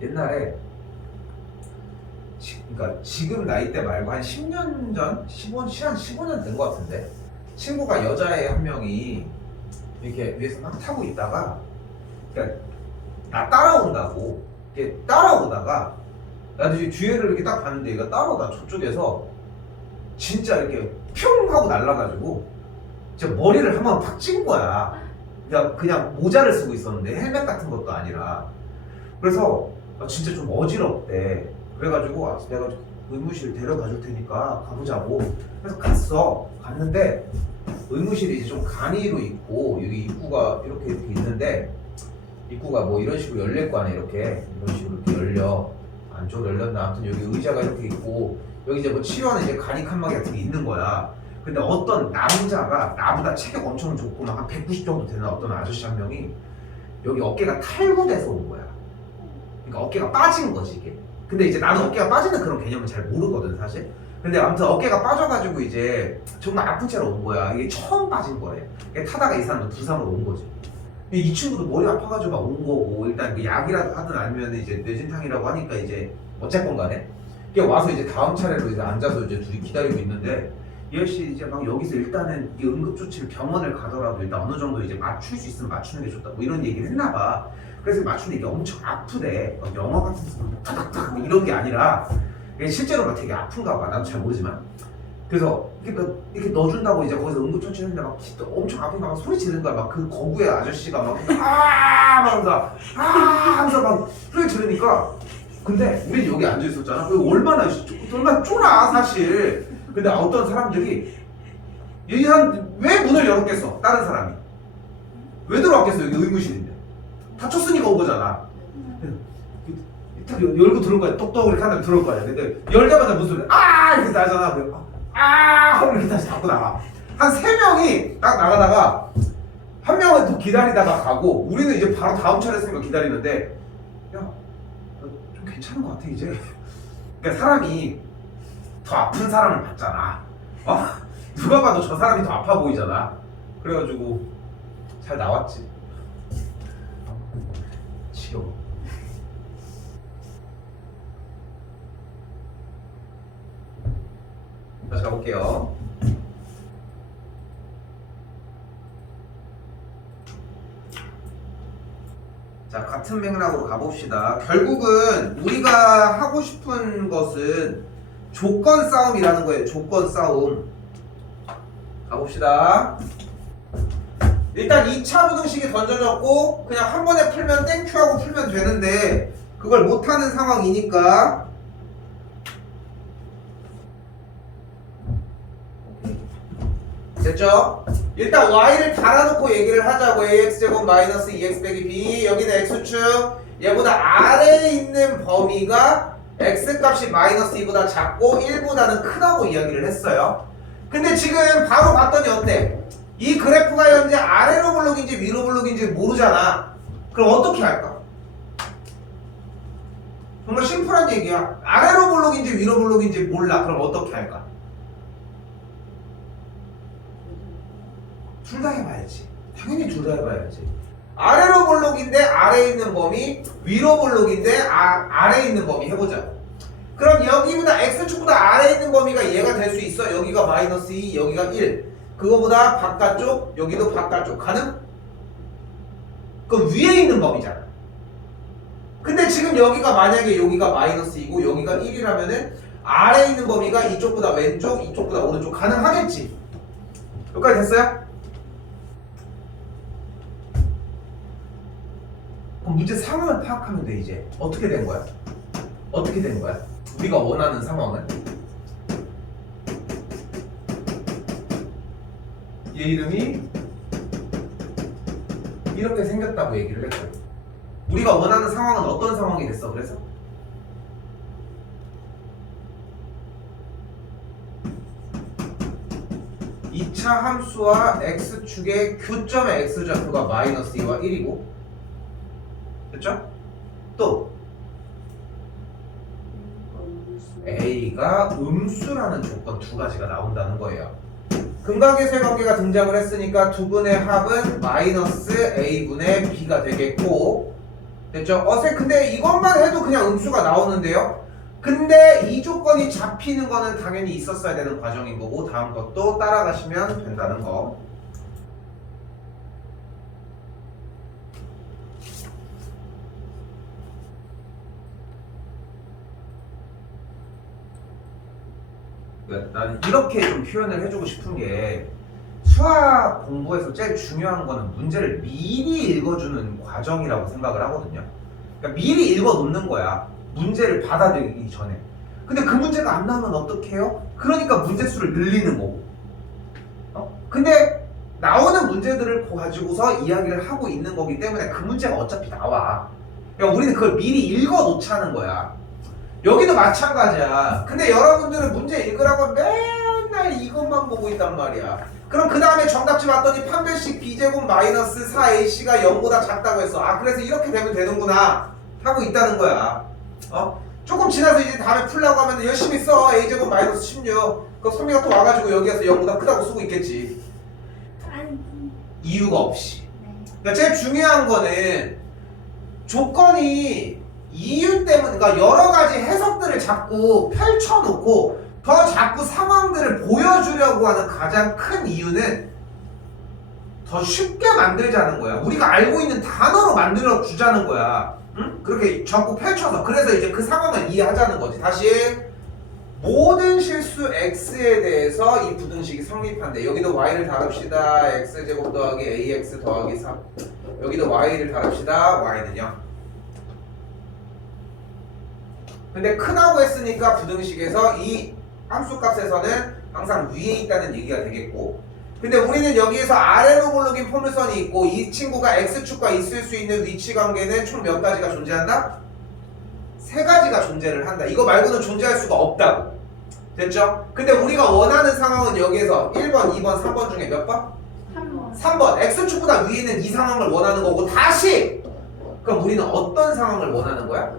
옛날에 그러니까 지금 나이대 말고 한 10년 전? 15년 된 것 같은데 친구가 여자애 한 명이 이렇게 위에서 막 타고 있다가 그러니까 나 따라온다고 이렇게 따라오다가 나도 이제 뒤에를 이렇게 딱 봤는데 얘가 따라오다 저쪽에서 진짜 이렇게 뿅 하고 날아가지고 진짜 머리를 한 번 팍 찍은 거야. 그냥 모자를 쓰고 있었는데 헬멧 같은 것도 아니라. 그래서 진짜 좀 어지럽대. 그래가지고 내가 의무실 데려가 줄 테니까 가보자고. 그래서 갔는데 의무실이 이제 좀 간이로 있고 여기 입구가 이렇게 있는데 입구가 뭐 이런 식으로 열릴 거 아니야. 이런 식으로 이렇게 열려. 안쪽으로 열렸나. 아무튼 여기 의자가 이렇게 있고 여기 이제 뭐 치료하는 이제 간이 칸막이 같은 게 있는 거야. 근데 어떤 남자가 나보다 체격 엄청 좋고 막 한 190 정도 되는 어떤 아저씨 한 명이 여기 어깨가 탈구돼서 온 거야. 그러니까 어깨가 빠진 거지 이게. 근데 이제 나는 어깨가 빠지는 그런 개념을 잘 모르거든 사실. 근데 아무튼 어깨가 빠져가지고 이제 정말 아픈 채로 온 거야. 이게 처음 빠진 거래. 타다가 이 사람은 부상으로 온 거지. 이 친구도 머리 아파가지고 막 온 거고 일단 그 약이라도 하든 아니면 이제 뇌진탕이라고 하니까 이제 어쨌건 간에 와서 이제 다음 차례로 이제 앉아서 이제 둘이 기다리고 있는데 이 아저씨 이제 막 여기서 일단은 이 응급조치를 병원을 가더라도 일단 어느 정도 이제 맞출 수 있으면 맞추는 게 좋다 뭐 이런 얘기를 했나 봐. 그래서 맞추는 게 엄청 아프대. 영화 같은 데서 타닥타닥 이런 게 아니라 실제로 막 되게 아픈가 봐. 나도 잘 모르지만. 그래서 이렇게 넣어준다고 이제 거기서 응급처치 했는데 막 엄청 아픈가 막 소리 지르는 거야. 막 그 거구의 아저씨가 막 하면서 막 소리 지르니까 근데 우리 여기 앉아 있었잖아. 얼마나 쫄아 사실. 근데 어떤 사람들이 이 사람 왜 문을 열었겠어? 다른 사람이 왜 들어왔겠어? 여기 의무실인데 다쳤으니까 온 거잖아. 딱 열고 들어올 거야. 똑똑 이렇게 한 다음에 들어올 거야. 근데 열자마자 무슨 소리 이렇게 나잖아. 하고 이렇게 다시 닫고 나가. 한 3명이 딱 나가다가 한 명은 또 기다리다가 가고 우리는 이제 바로 다음 차례 쓰니까 기다리는데 야, 좀 괜찮은 것 같아 이제. 그러니까 사람이 더 아픈 사람을 봤잖아. 누가 봐도 저 사람이 더 아파 보이잖아. 그래가지고 잘 나왔지. 지겨워. 다시 가볼게요. 자, 같은 맥락으로 가봅시다. 결국은 우리가 하고 싶은 것은 조건 싸움이라는 거예요. 조건 싸움. 가봅시다. 일단 2차 부등식이 던져졌고 그냥 한 번에 풀면 땡큐 하고 풀면 되는데 그걸 못하는 상황이니까 됐죠? 일단 y를 달아놓고 얘기를 하자고. ax제곱 마이너스 2x 빼기 b. 여기는 x축. 얘보다 아래에 있는 범위가 x값이 마이너스 2보다 작고 1보다는 크다고 이야기를 했어요. 근데 지금 바로 봤더니 어때? 이 그래프가 현재 아래로 볼록인지 위로 볼록인지 모르잖아. 그럼 어떻게 할까? 정말 심플한 얘기야. 아래로 볼록인지 위로 볼록인지 몰라. 그럼 어떻게 할까? 둘 다 해봐야지. 당연히 둘 다 해봐야지. 아래로 볼록인데 아래에 있는 범위, 위로 볼록인데 아래에 있는 범위 해보자. 그럼 여기보다 x축보다 아래에 있는 범위가 얘가 될 수 있어. 여기가 마이너스 2, 여기가 1. 그거보다 바깥쪽, 여기도 바깥쪽. 가능? 그럼 위에 있는 범위잖아. 근데 지금 여기가 만약에 여기가 마이너스 2고 여기가 1이라면은 아래에 있는 범위가 이쪽보다 왼쪽, 이쪽보다 오른쪽. 가능하겠지? 여기까지 됐어요? 그럼 문제 상황을 파악하면 돼. 이제 어떻게 된 거야? 어떻게 된 거야? 우리가 원하는 상황은 얘 이름이 이렇게 생겼다고 얘기를 했거든. 우리가 원하는 상황은 어떤 상황이 됐어? 그래서 2차 함수와 x축의 교점의 x좌표가 마이너스 2와 1이고 됐죠? 또 A가 음수라는 조건 두 가지가 나온다는 거예요. 근각계수의 관계가 등장을 했으니까 두 분의 합은 마이너스 A분의 B가 되겠고 됐죠? 근데 이것만 해도 그냥 음수가 나오는데요. 근데 이 조건이 잡히는 거는 당연히 있었어야 되는 과정인 거고 다음 것도 따라가시면 된다는 거. 난 이렇게 좀 표현을 해주고 싶은 게 수학 공부에서 제일 중요한 거는 문제를 미리 읽어주는 과정이라고 생각을 하거든요. 그러니까 미리 읽어놓는 거야. 문제를 받아들이기 전에. 근데 그 문제가 안 나오면 어떡해요? 그러니까 문제수를 늘리는 거고. 근데 나오는 문제들을 가지고서 이야기를 하고 있는 거기 때문에 그 문제가 어차피 나와. 그러니까 우리는 그걸 미리 읽어놓자는 거야. 여기도 마찬가지야. 근데 여러분들은 문제 읽으라고 맨날 이것만 보고 있단 말이야. 그럼 그 다음에 정답지 봤더니 판별식 b제곱 마이너스 4ac가 0보다 작다고 했어. 그래서 이렇게 되면 되는구나 하고 있다는 거야. 조금 지나서 이제 다음에 풀라고 하면 열심히 써. a제곱 마이너스 16. 그럼 선미가 또 와가지고 여기에서 0보다 크다고 쓰고 있겠지. 아니. 이유가 없이. 네. 그러니까 제일 중요한 거는 조건이 이유 때문에, 그러니까 여러 가지 해석들을 자꾸 펼쳐놓고 더 자꾸 상황들을 보여주려고 하는 가장 큰 이유는 더 쉽게 만들자는 거야. 우리가 알고 있는 단어로 만들어 주자는 거야. 응? 그렇게 자꾸 펼쳐서. 그래서 이제 그 상황을 이해하자는 거지. 다시 모든 실수 x에 대해서 이 부등식이 성립한대. 여기도 y를 다룹시다. x제곱 더하기 ax 더하기 3. 여기도 y를 다룹시다. y는 0. 근데 크다고 했으니까 부등식에서 이 함수값에서는 항상 위에 있다는 얘기가 되겠고, 근데 우리는 여기에서 아래로 굴러긴 포물선이 있고 이 친구가 x축과 있을 수 있는 위치 관계는 총 몇 가지가 존재한다? 3가지가 존재를 한다. 이거 말고는 존재할 수가 없다고. 됐죠? 근데 우리가 원하는 상황은 여기에서 1번, 2번, 3번 중에 몇 번? 3번. 3번. x축보다 위에 있는 이 상황을 원하는 거고, 다시! 그럼 우리는 어떤 상황을 원하는 거야?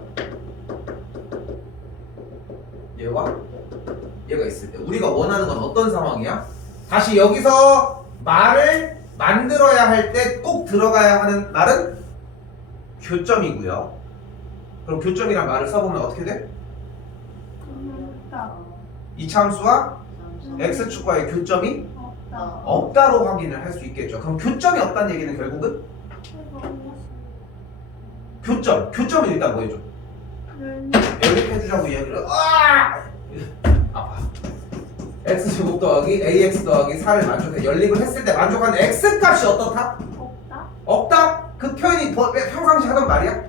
얘가 있을 때 우리가 원하는 건 어떤 상황이야? 다시 여기서 말을 만들어야 할 때 꼭 들어가야 하는 말은 교점이고요. 그럼 교점이란 말을 써보면 어떻게 돼? 없다. 이차함수와 x축과의 교점이 없다. 없다로 확인을 할 수 있겠죠. 그럼 교점이 없다는 얘기는 결국은 교점을 일단 뭐 해줘? 연립해주자고 이야기를 아파. x제곱 더하기 ax 더하기 4를 만족해. 연립을 했을 때 만족하는 x값이 어떻다? 없다. 없다? 그 표현이 왜 평상시 하던 말이야?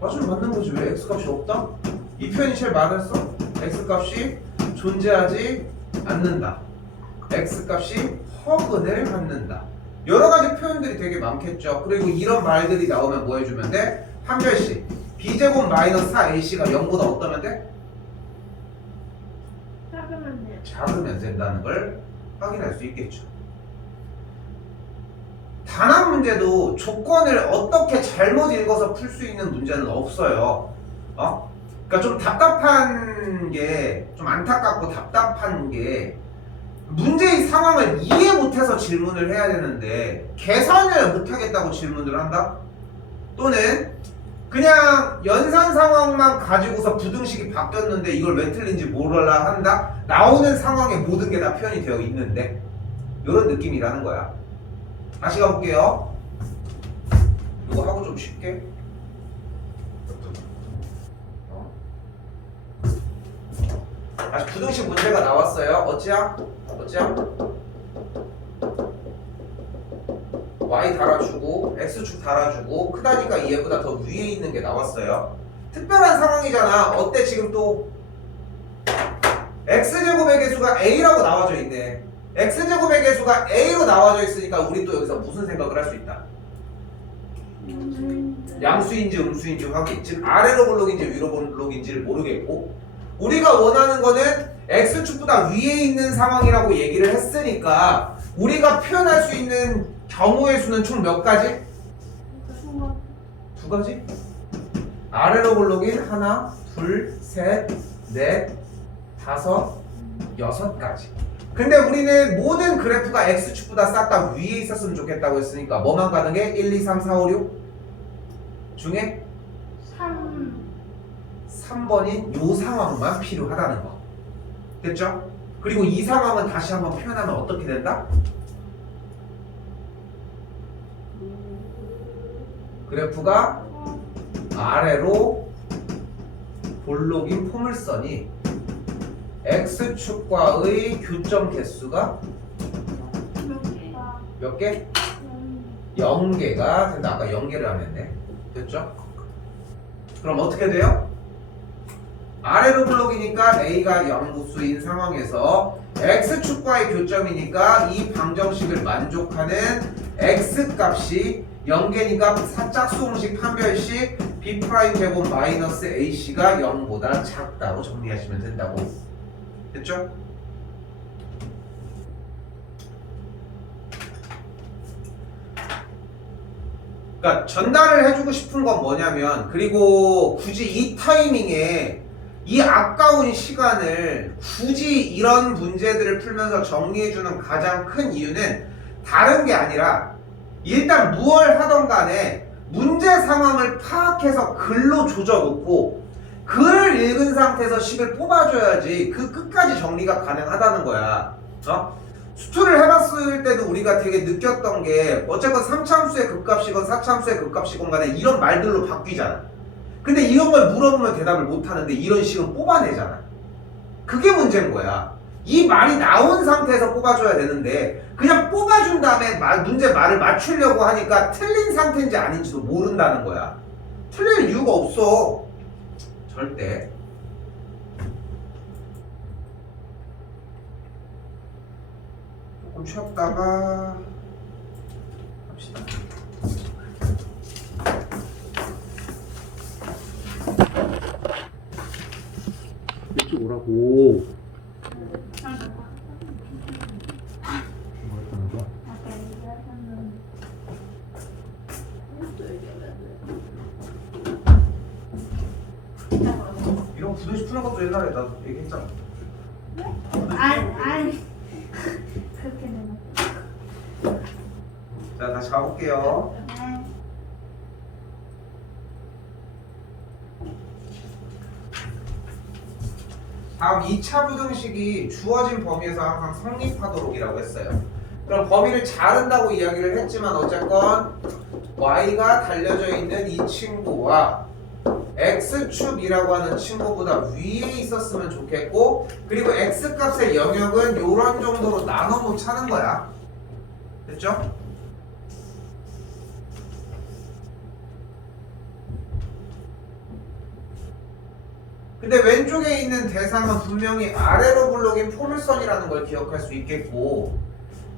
맞는 거지. 왜 x값이 없다? 이 표현이 제일 많았어. x값이 존재하지 않는다. x값이 허근을 갖는다. 여러 가지 표현들이 되게 많겠죠. 그리고 이런 말들이 나오면 뭐 해주면 돼? 판별식 b제곱 마이너스 4ac가 0보다 어떠면 돼? 작으면 돼. 작으면 된다는 걸 확인할 수 있겠죠. 단한 문제도 조건을 어떻게 잘못 읽어서 풀 수 있는 문제는 없어요. 그러니까 좀 답답한 게, 좀 안타깝고 답답한 게 문제의 상황을 이해 못해서 질문을 해야 되는데 계산을 못하겠다고 질문을 한다? 또는 그냥 연산 상황만 가지고서 부등식이 바뀌었는데 이걸 왜 틀린지 몰라 한다? 나오는 상황에 모든 게 다 표현이 되어 있는데, 이런 느낌이라는 거야. 다시 가볼게요. 이거 하고 좀 쉽게. 다시 부등식 문제가 나왔어요. 어찌야? y 달아주고 x축 달아주고 크다니까 얘보다 더 위에 있는 게 나왔어요. 특별한 상황이잖아. 어때? 지금 또 x제곱의 개수가 a라고 나와져 있네. x제곱의 개수가 a로 나와져 있으니까 우리 또 여기서 무슨 생각을 할 수 있다? 양수인지 음수인지 확인. 즉 아래로 블록인지 위로 블록인지를 모르겠고, 우리가 원하는 거는 x축보다 위에 있는 상황이라고 얘기를 했으니까 우리가 표현할 수 있는 경우의 수는 총 몇 가지? 두 가지? 아래로 블록인 하나, 둘, 셋, 넷, 다섯, 여섯 가지. 근데 우리는 모든 그래프가 x축보다 싹 다 위에 있었으면 좋겠다고 했으니까 뭐만 가능해? 1, 2, 3, 4, 5, 6 중에 3번인 요 상황만 필요하다는 거. 됐죠? 그리고 이 상황은 다시 한번 표현하면 어떻게 된다? 그래프가 아래로 볼록인 포물선이 x축과의 교점 개수가 몇 개? 0개가 된다. 아까 0개를 안 했네. 됐죠? 그럼 어떻게 돼요? 아래로 블록이니까 A가 0구수인 상황에서 x축과의 교점이니까 이 방정식을 만족하는 x값이 0개니까 사짝수공식 판별식 b' 제곱 마이너스 ac가 0보다 작다고 정리하시면 된다고. 됐죠? 그러니까 전달을 해주고 싶은 건 뭐냐면, 그리고 굳이 이 타이밍에 이 아까운 시간을 굳이 이런 문제들을 풀면서 정리해주는 가장 큰 이유는 다른 게 아니라, 일단 무얼 하던 간에 문제 상황을 파악해서 글로 조져놓고 글을 읽은 상태에서 식을 뽑아줘야지 그 끝까지 정리가 가능하다는 거야. 수투를 해봤을 때도 우리가 되게 느꼈던 게, 어쨌건 3참수의 극값이건 4참수의 극값이건 간에 이런 말들로 바뀌잖아. 근데 이런 걸 물어보면 대답을 못하는데 이런 식은 뽑아내잖아. 그게 문제인 거야. 이 말이 나온 상태에서 뽑아줘야 되는데 그냥 뽑아준 다음에 문제 말을 맞추려고 하니까 틀린 상태인지 아닌지도 모른다는 거야. 틀릴 이유가 없어. 절대. 조금 쉬었다가 합시다. 이쪽 오라고. 이런 부도시 푸는 것도 옛날에 나 얘기했잖아. 아니 그렇게 되나? 자, 다시 가볼게요. 다음 2차 부등식이 주어진 범위에서 항상 성립하도록이라고 했어요. 그럼 범위를 자른다고 이야기를 했지만 어쨌건 y가 달려져 있는 이 친구와 x축이라고 하는 친구보다 위에 있었으면 좋겠고, 그리고 x값의 영역은 이런 정도로 나눠 놓자는 거야. 됐죠? 근데 왼쪽에 있는 대상은 분명히 아래로 블록인 포물선이라는 걸 기억할 수 있겠고,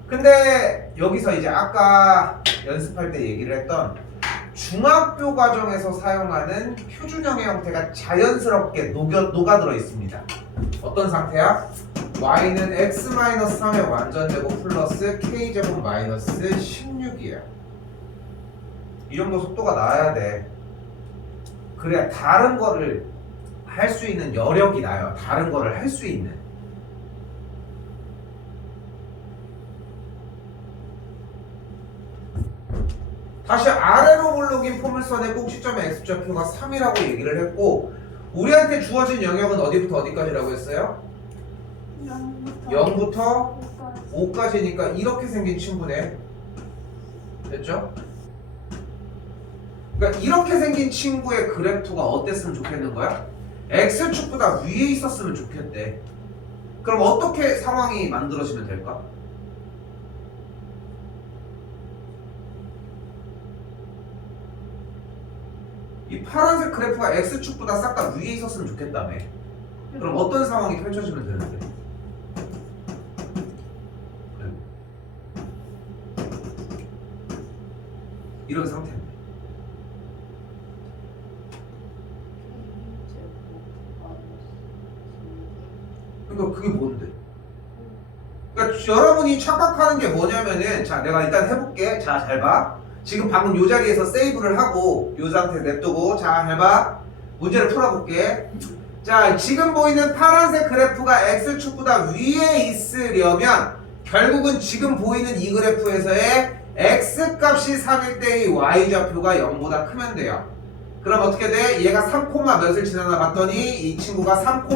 근데 여기서 이제 아까 연습할 때 얘기를 했던 중학교 과정에서 사용하는 표준형의 형태가 자연스럽게 녹아들어 있습니다. 어떤 상태야? y는 x-3의 완전제곱 플러스 k제곱 마이너스 16이에요. 이 정도 속도가 나야 돼. 그래야 다른 거를 할 수 있는 여력이 나요. 다른 거를 할 수 있는. 다시 아래로 블록인 포물선의 꼭지점의 x좌표가 3이라고 얘기를 했고, 우리한테 주어진 영역은 어디부터 어디까지라고 했어요? 0부터 5까지니까 이렇게 생긴 친구네. 됐죠? 그러니까 이렇게 생긴 친구의 그래프가 어땠으면 좋겠는 거야? x축보다 위에 있었으면 좋겠대. 그럼 어떻게 상황이 만들어지면 될까? 이 파란색 그래프가 x축보다 싹 다 위에 있었으면 좋겠다며. 그럼 어떤 상황이 펼쳐지면 되는데? 이런 상태입니다. 그러니까 그게 뭔데? 그러니까 여러분이 착각하는 게 뭐냐면은 자 내가 일단 해볼게. 자 잘 봐. 지금 방금 요 자리에서 세이브를 하고 요 상태 냅두고 자 잘 봐. 문제를 풀어볼게. 자 지금 보이는 파란색 그래프가 X축보다 위에 있으려면 결국은 지금 보이는 이 그래프에서의 X값이 3일 때의 Y좌표가 0보다 크면 돼요. 그럼 어떻게 돼? 얘가 3, 몇을 지나나 봤더니 이 친구가 3,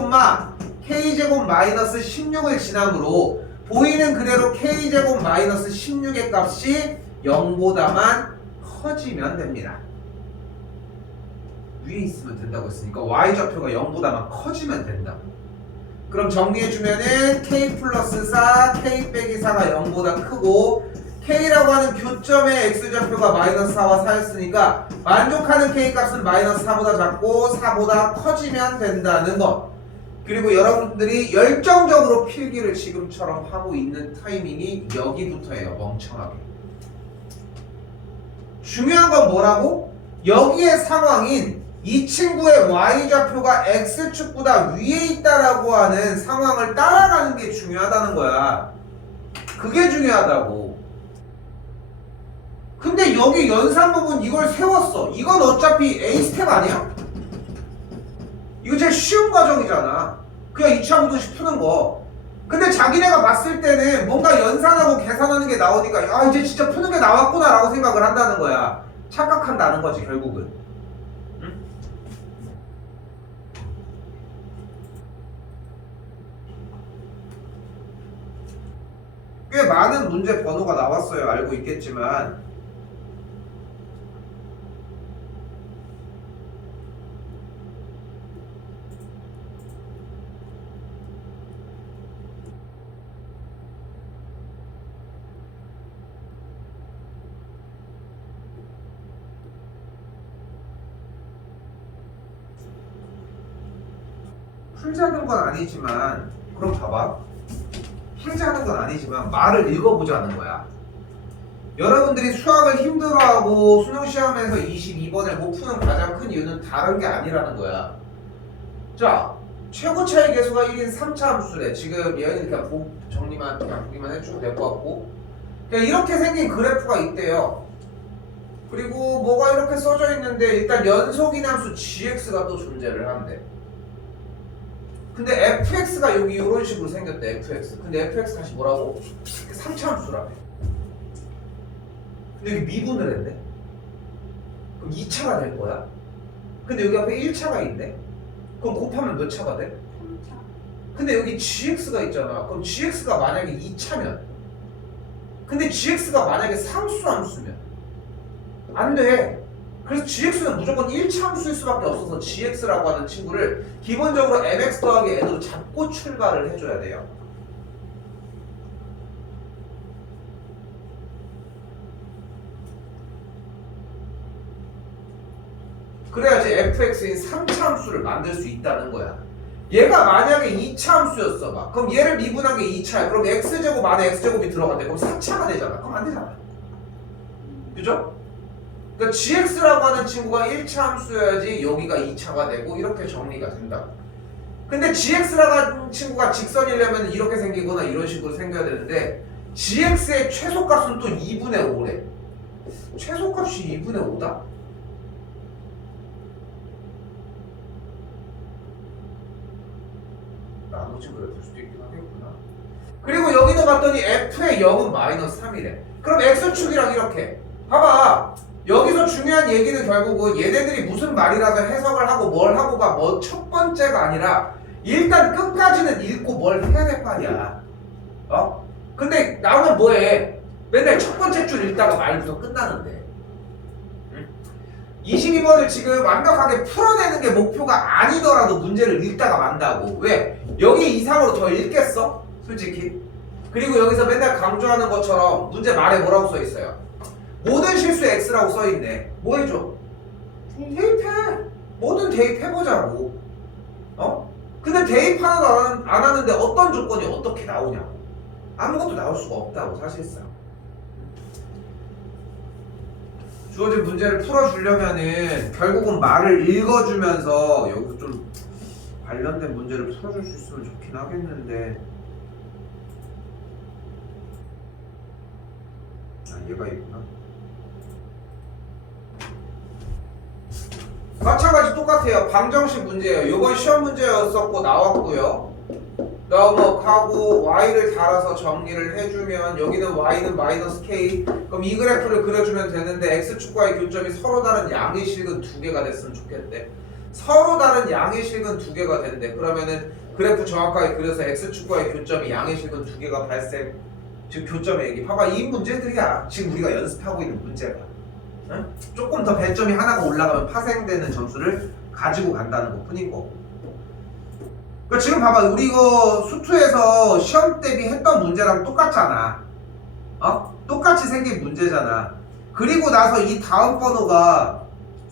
K제곱 마이너스 16을 지나므로 보이는 그대로 K제곱 마이너스 16의 값이 0보다만 커지면 됩니다. 위에 있으면 된다고 했으니까 Y좌표가 0보다만 커지면 된다. 그럼 정리해주면은 K 플러스 4, K 빼기 4가 0보다 크고 K라고 하는 교점의 X좌표가 마이너스 4와 4였으니까 만족하는 K값은 마이너스 4보다 작고 4보다 커지면 된다는 것. 그리고 여러분들이 열정적으로 필기를 지금처럼 하고 있는 타이밍이 여기부터예요. 멍청하게. 중요한 건 뭐라고? 여기의 상황인 이 친구의 Y좌표가 X축보다 위에 있다라고 하는 상황을 따라가는 게 중요하다는 거야. 그게 중요하다고. 근데 여기 연산 부분 이걸 세웠어. 이건 어차피 A 스텝 아니야? 이거 제일 쉬운 과정이잖아. 그냥 2차 부등식 푸는 거. 근데 자기네가 봤을 때는 뭔가 연산하고 계산하는 게 나오니까 아 이제 진짜 푸는 게 나왔구나 라고 생각을 한다는 거야. 착각한다는 거지 결국은. 응? 꽤 많은 문제 번호가 나왔어요. 알고 있겠지만 풀자는 건 아니지만 그럼 봐봐. 풀자는 건 아니지만 말을 읽어보자는 거야. 여러분들이 수학을 힘들어하고 수능시험에서 22번을 못 푸는 가장 큰 이유는 다른 게 아니라는 거야. 자, 최고차의 계수가 1인 3차 함수래. 지금 얘는 그냥 정리만 그냥 보기만 해주면 될 것 같고 그냥 이렇게 생긴 그래프가 있대요. 그리고 뭐가 이렇게 써져 있는데 일단 연속인 함수 gx가 또 존재를 한대. 근데 fx가 여기 이런 식으로 생겼대. fx. 근데 fx 다시 뭐라고? 3차 함수라며. 근데 여기 미분을 했네. 그럼 2차가 될 거야. 근데 여기 앞에 1차가 있네. 그럼 곱하면 몇 차가 돼? 3차. 근데 여기 gx가 있잖아. 그럼 gx가 만약에 2차면 근데 gx가 만약에 상수 함수면 안 돼. 그래서 gx는 무조건 1차 함수일 수밖에 없어서 gx라고 하는 친구를 기본적으로 mx 더하기 n으로 잡고 출발을 해줘야 돼요. 그래야지 fx인 3차 함수를 만들 수 있다는 거야. 얘가 만약에 2차 함수였어 봐. 그럼 얘를 미분한 게 2차야. 그럼 x제곱 안에 x제곱이 들어간대. 그럼 4차가 되잖아. 그럼 안 되잖아. 그죠? 그러니까 gx라고 하는 친구가 1차 함수여야지 여기가 2차가 되고 이렇게 정리가 된다. 근데 gx라고 하는 친구가 직선이려면 이렇게 생기거나 이런 식으로 생겨야 되는데 gx의 최소값은 또 2분의 5래. 최소값이 2분의 5다? 나머지 그래볼 수도 있긴 하겠구나. 그리고 여기도 봤더니 f의 0은 마이너스 3이래. 그럼 x축이랑 이렇게 봐봐. 여기서 중요한 얘기는 결국은 얘네들이 무슨 말이라서 해석을 하고 뭘 하고가 뭐 첫 번째가 아니라 일단 끝까지는 읽고 뭘 해야 될 거 아니야. 어? 근데 나오면 뭐해? 맨날 첫 번째 줄 읽다가 말고서 끝나는데. 응? 22번을 지금 완벽하게 풀어내는 게 목표가 아니더라도 문제를 읽다가 만다고. 왜? 여기 이상으로 더 읽겠어? 솔직히. 그리고 여기서 맨날 강조하는 것처럼 문제 말에 뭐라고 써 있어요? 모든 실수 X라고 써있네. 뭐 해줘? 대입해. 뭐든 대입해보자고. 어? 근데 대입 하나도 안 하는데 어떤 조건이 어떻게 나오냐고. 아무것도 나올 수가 없다고 사실상. 주어진 문제를 풀어주려면은 결국은 말을 읽어주면서 여기서 좀 관련된 문제를 풀어줄 수 있으면 좋긴 하겠는데. 아, 얘가 있구나. 마찬가지 똑같아요. 방정식 문제예요. 요번 시험 문제였었고 나왔고요. 넘어가고 y를 달아서 정리를 해주면 여기는 y는 마이너스 k. 그럼 이 그래프를 그려주면 되는데 x축과의 교점이 서로 다른 양의 실근 두 개가 됐으면 좋겠대. 서로 다른 양의 실근 두 개가 된대. 그러면은 그래프 정확하게 그려서 x축과의 교점이 양의 실근 두 개가 발생. 지금 교점의 얘기. 봐봐, 이 문제들이야. 지금 우리가 연습하고 있는 문제가. 응? 조금 더 배점이 하나가 올라가면 파생되는 점수를 가지고 간다는 것 뿐인 거고. 그러니까 지금 봐봐, 우리 이거 수투에서 시험 대비 했던 문제랑 똑같잖아. 똑같이 생긴 문제잖아. 그리고 나서 이 다음 번호가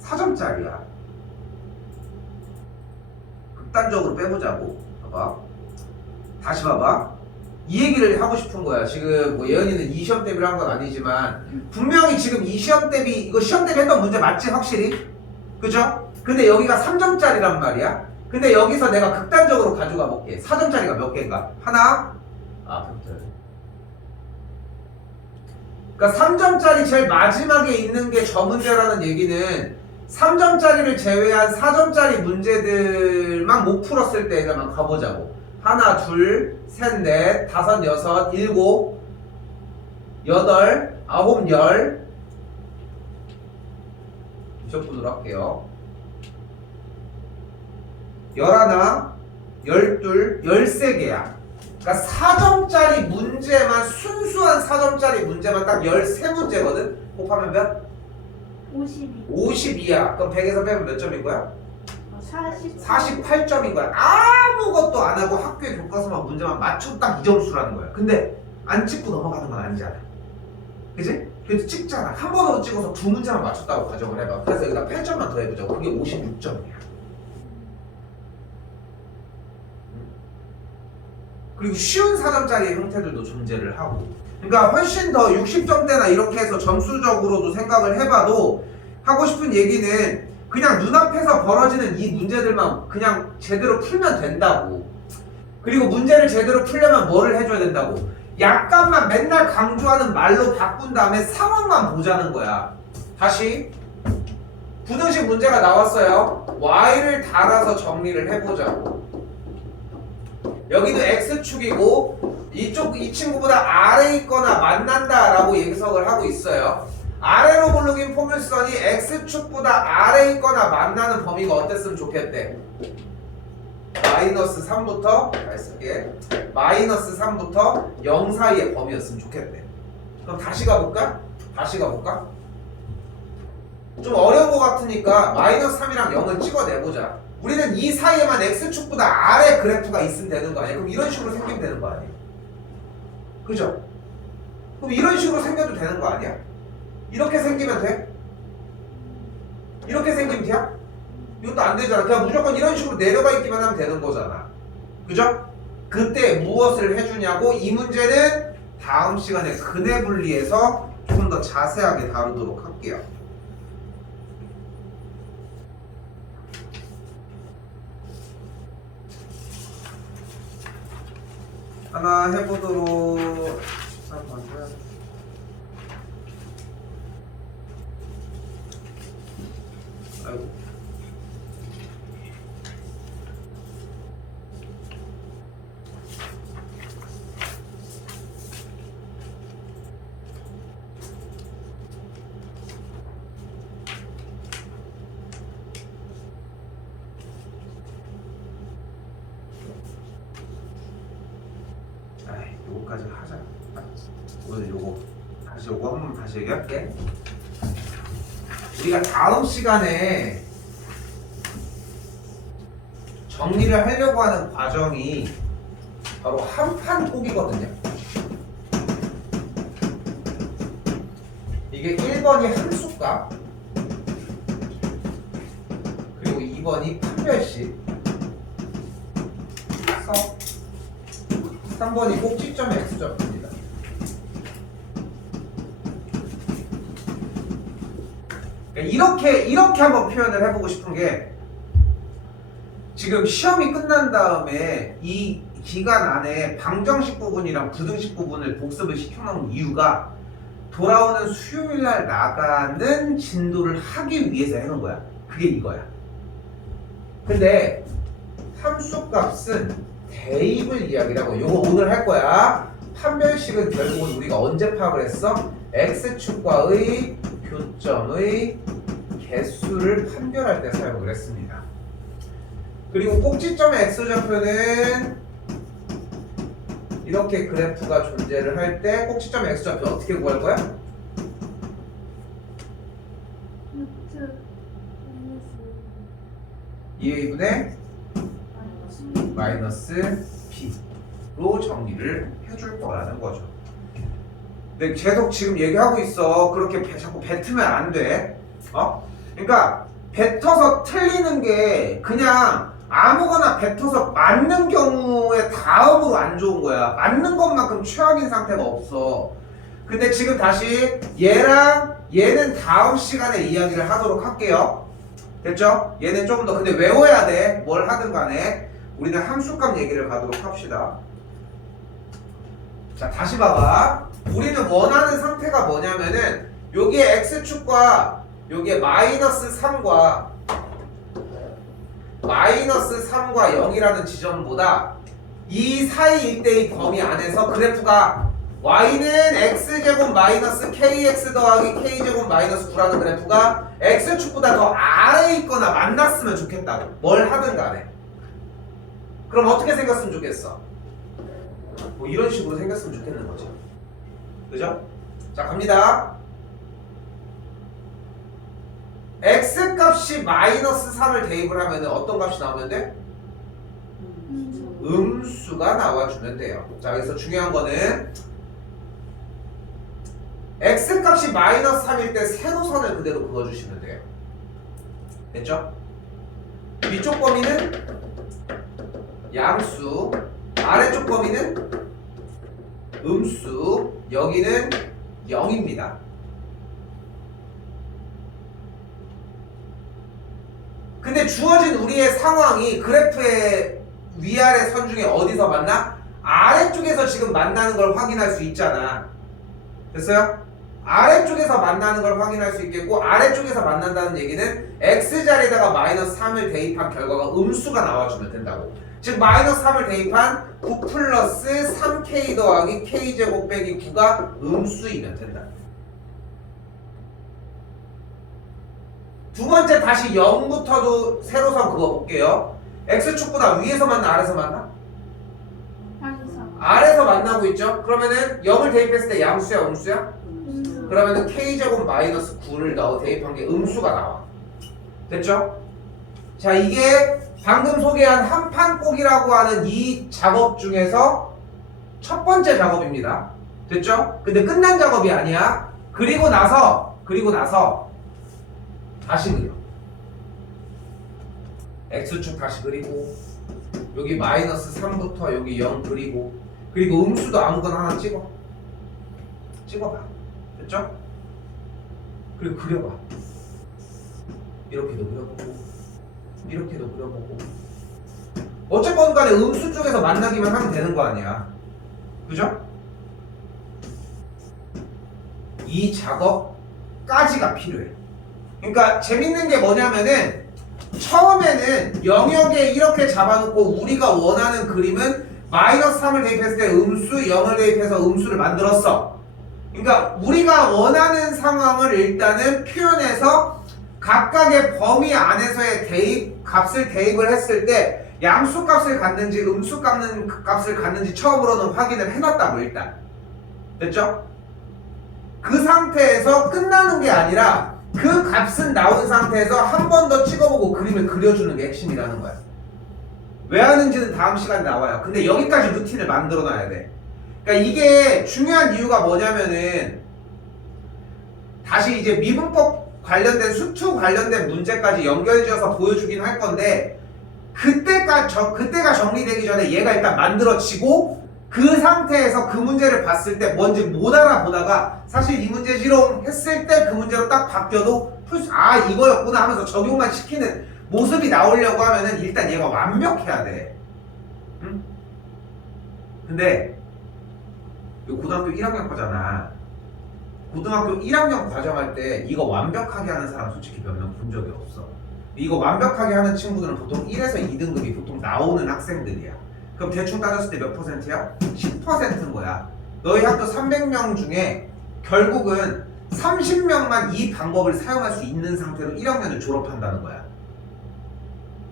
4점짜리야. 극단적으로 빼보자고. 봐봐. 다시 봐봐. 이 얘기를 하고 싶은 거야. 지금 뭐 예은이는 이 시험 대비를 한 건 아니지만 분명히 지금 이 시험 대비, 이거 시험 대비 했던 문제 맞지? 확실히? 그죠? 근데 여기가 3점짜리란 말이야. 근데 여기서 내가 극단적으로 가져가 볼게. 4점짜리가 몇 개인가? 하나? 그러니까 3점짜리 제일 마지막에 있는 게 저 문제라는 얘기는 3점짜리를 제외한 4점짜리 문제들만 못 풀었을 때에만 가보자고. 하나, 둘, 셋, 넷, 다섯, 여섯, 일곱, 여덟, 아홉, 열. 비숍분으로 할게요. 11, 12, 13개야. 그러니까 4점짜리 문제만, 순수한 4점짜리 문제만 딱 13문제거든? 곱하면 몇? 52. 52야. 그럼 100에서 빼면 몇 점인 거야? 40. 48점인 거야. 아무것도 안 하고 학교에 교과서만 문제만 맞춰 딱 이 점수라는 거야. 근데 안 찍고 넘어가는 건 아니잖아. 그지? 그래서 찍잖아. 한 번으로 찍어서 두 문제만 맞췄다고 가정을 해봐. 그래서 여기다 8점만 더 해보자고. 그게 56점이야. 그리고 쉬운 4점짜리 형태들도 존재를 하고. 그러니까 훨씬 더 60점대나 이렇게 해서 점수적으로도 생각을 해봐도 하고 싶은 얘기는 그냥 눈앞에서 벌어지는 이 문제들만 그냥 제대로 풀면 된다고. 그리고 문제를 제대로 풀려면 뭐를 해줘야 된다고? 약간만 맨날 강조하는 말로 바꾼 다음에 상황만 보자는 거야. 다시 부등식 문제가 나왔어요. y를 달아서 정리를 해보자고. 여기도 x축이고 이 친구보다 아래에 있거나 만난다라고 예석을 하고 있어요. 아래로 몰르긴 포물선이 x축보다 아래에 있거나 만나는 범위가 어땠으면 좋겠대? 마이너스 3부터 잘 쓸게. 마이너스 3부터 0 사이의 범위였으면 좋겠대. 그럼 다시 가볼까? 좀 어려운 것 같으니까 마이너스 3이랑 0을 찍어내보자. 우리는 이 사이에만 x축보다 아래 그래프가 있으면 되는 거 아니야? 그럼 이런 식으로 생기면 되는 거 아니야? 그죠? 그럼 이런 식으로 생겨도 되는 거 아니야? 이렇게 생기면 돼? 이렇게 생기면 돼? 이것도 안 되잖아. 그냥 무조건 이런 식으로 내려가 있기만 하면 되는 거잖아. 그죠? 그때 무엇을 해주냐고. 이 문제는 다음 시간에 근해 분리해서 조금 더 자세하게 다루도록 할게요. 하나 해보도록. 13번은 아이고. 요거까지 하자. 오늘 요거 한번 다시 얘기할게. 우리가 다음 시간에 정리를 하려고 하는 과정이 바로 한판 꼬기거든요. 이게 1번이 함수값, 그리고 2번이 판별식, 3번이 꼭지점의 x좌표입니다. 이렇게 한번 표현을 해보고 싶은 게, 지금 시험이 끝난 다음에 이 기간 안에 방정식 부분이랑 부등식 부분을 복습을 시켜놓은 이유가 돌아오는 수요일 날 나가는 진도를 하기 위해서 해놓은 거야. 그게 이거야. 근데 함수값은 대입을 이야기라고. 요거 오늘 할 거야. 판별식은 결국은 우리가 언제 파악을 했어? x축과의 교점의 개수를 판별할 때 사용을 했습니다. 그리고 꼭지점의 x좌표는 이렇게 그래프가 존재를 할 때 꼭지점의 x좌표 어떻게 구할 거야? 루트 2a분의 마이너스 마이너스 b로 정리를 해줄 거라는 거죠. 근데 계속 지금 얘기하고 있어. 그렇게 자꾸 뱉으면 안 돼. 그러니까 뱉어서 틀리는 게 그냥 아무거나 뱉어서 맞는 경우에 다음으로 안 좋은 거야. 맞는 것만큼 최악인 상태가 없어. 근데 지금 다시 얘랑 얘는 다음 시간에 이야기를 하도록 할게요. 됐죠? 얘는 조금 더 근데 외워야 돼. 뭘 하든 간에 우리는 함수값 얘기를 가도록 합시다. 자, 다시 봐봐. 우리는 원하는 상태가 뭐냐면은 여기에 x축과 여기에 마이너스 3과 0이라는 지점보다 이 사이 일대의 범위 안에서 그래프가 y는 x제곱 마이너스 kx 더하기 k제곱 마이너스 9라는 그래프가 x축보다 더 아래에 있거나 만났으면 좋겠다고. 뭘 하든 간에. 그럼 어떻게 생겼으면 좋겠어? 뭐 이런 식으로 생겼으면 좋겠는 거지. 그죠? 자, 갑니다. x값이 마이너스 3을 대입을 하면 어떤 값이 나오면 돼? 음수가 나와주면 돼요. 자, 여기서 중요한 거는 x값이 마이너스 3일 때 세로선을 그대로 그어주시면 돼요. 됐죠? 위쪽 범위는 양수, 아래쪽 범위는 음수, 여기는 0입니다. 근데 주어진 우리의 상황이 그래프의 위아래 선 중에 어디서 만나? 아래쪽에서 지금 만나는 걸 확인할 수 있잖아. 됐어요? 아래쪽에서 만나는 걸 확인할 수 있겠고, 아래쪽에서 만난다는 얘기는 x자리에다가 마이너스 3을 대입한 결과가 음수가 나와주면 된다고. 즉 마이너스 3을 대입한 9 플러스 3k 더하기 k제곱 빼기 9가 음수이면 된다. 두 번째 다시 0부터도 세로선 그어볼게요. x축보다 위에서 만나 아래서 만나? 아래서 만나고 있죠? 그러면은 0을 대입했을 때 양수야 음수야? 그러면은 k제곱 마이너스 9를 넣어 대입한 게 음수가 나와. 됐죠? 자, 이게 방금 소개한 한판꼭이라고 하는 이 작업 중에서 첫 번째 작업입니다. 됐죠? 근데 끝난 작업이 아니야. 그리고 나서 다시 그려. x축 다시 그리고 여기 마이너스 3부터 여기 0 그리고 음수도 아무거나 하나 찍어봐. 됐죠? 그리고 그려봐. 이렇게도 그려보고 이렇게도 그려보고. 어쨌건 간에 음수 쪽에서 만나기만 하면 되는 거 아니야. 그죠? 이 작업까지가 필요해. 그러니까 재밌는 게 뭐냐면은 처음에는 영역에 이렇게 잡아놓고 우리가 원하는 그림은 마이너스 3을 대입했을 때 음수, 0을 대입해서 음수를 만들었어. 그러니까 우리가 원하는 상황을 일단은 표현해서 각각의 범위 안에서의 값을 대입을 했을 때 양수 값을 갖는지 음수 값을 갖는지 처음으로는 확인을 해놨다고. 일단 됐죠? 그 상태에서 끝나는 게 아니라 그 값은 나온 상태에서 한 번 더 찍어보고 그림을 그려주는 게 핵심이라는 거야. 왜 하는지는 다음 시간에 나와요. 근데 여기까지 루틴을 만들어 놔야 돼. 그러니까 이게 중요한 이유가 뭐냐면은 다시 이제 미분법 관련된 수투 관련된 문제까지 연결지어서 보여주긴 할 건데 그때가 정리되기 전에 얘가 일단 만들어지고 그 상태에서 그 문제를 봤을 때 뭔지 못 알아보다가 사실 이 문제지롱 했을 때 그 문제로 딱 바뀌어도 풀 수, 아 이거였구나 하면서 적용만 시키는 모습이 나오려고 하면은 일단 얘가 완벽해야 돼. 응? 근데 이거 고등학교 1학년 거잖아. 고등학교 1학년 과정할 때 이거 완벽하게 하는 사람 솔직히 몇 명 본 적이 없어. 이거 완벽하게 하는 친구들은 보통 1에서 2등급이 보통 나오는 학생들이야. 그럼 대충 따졌을 때 몇 %야? 10%인 거야. 너희 학교 300명 중에 결국은 30명만 이 방법을 사용할 수 있는 상태로 1학년을 졸업한다는 거야.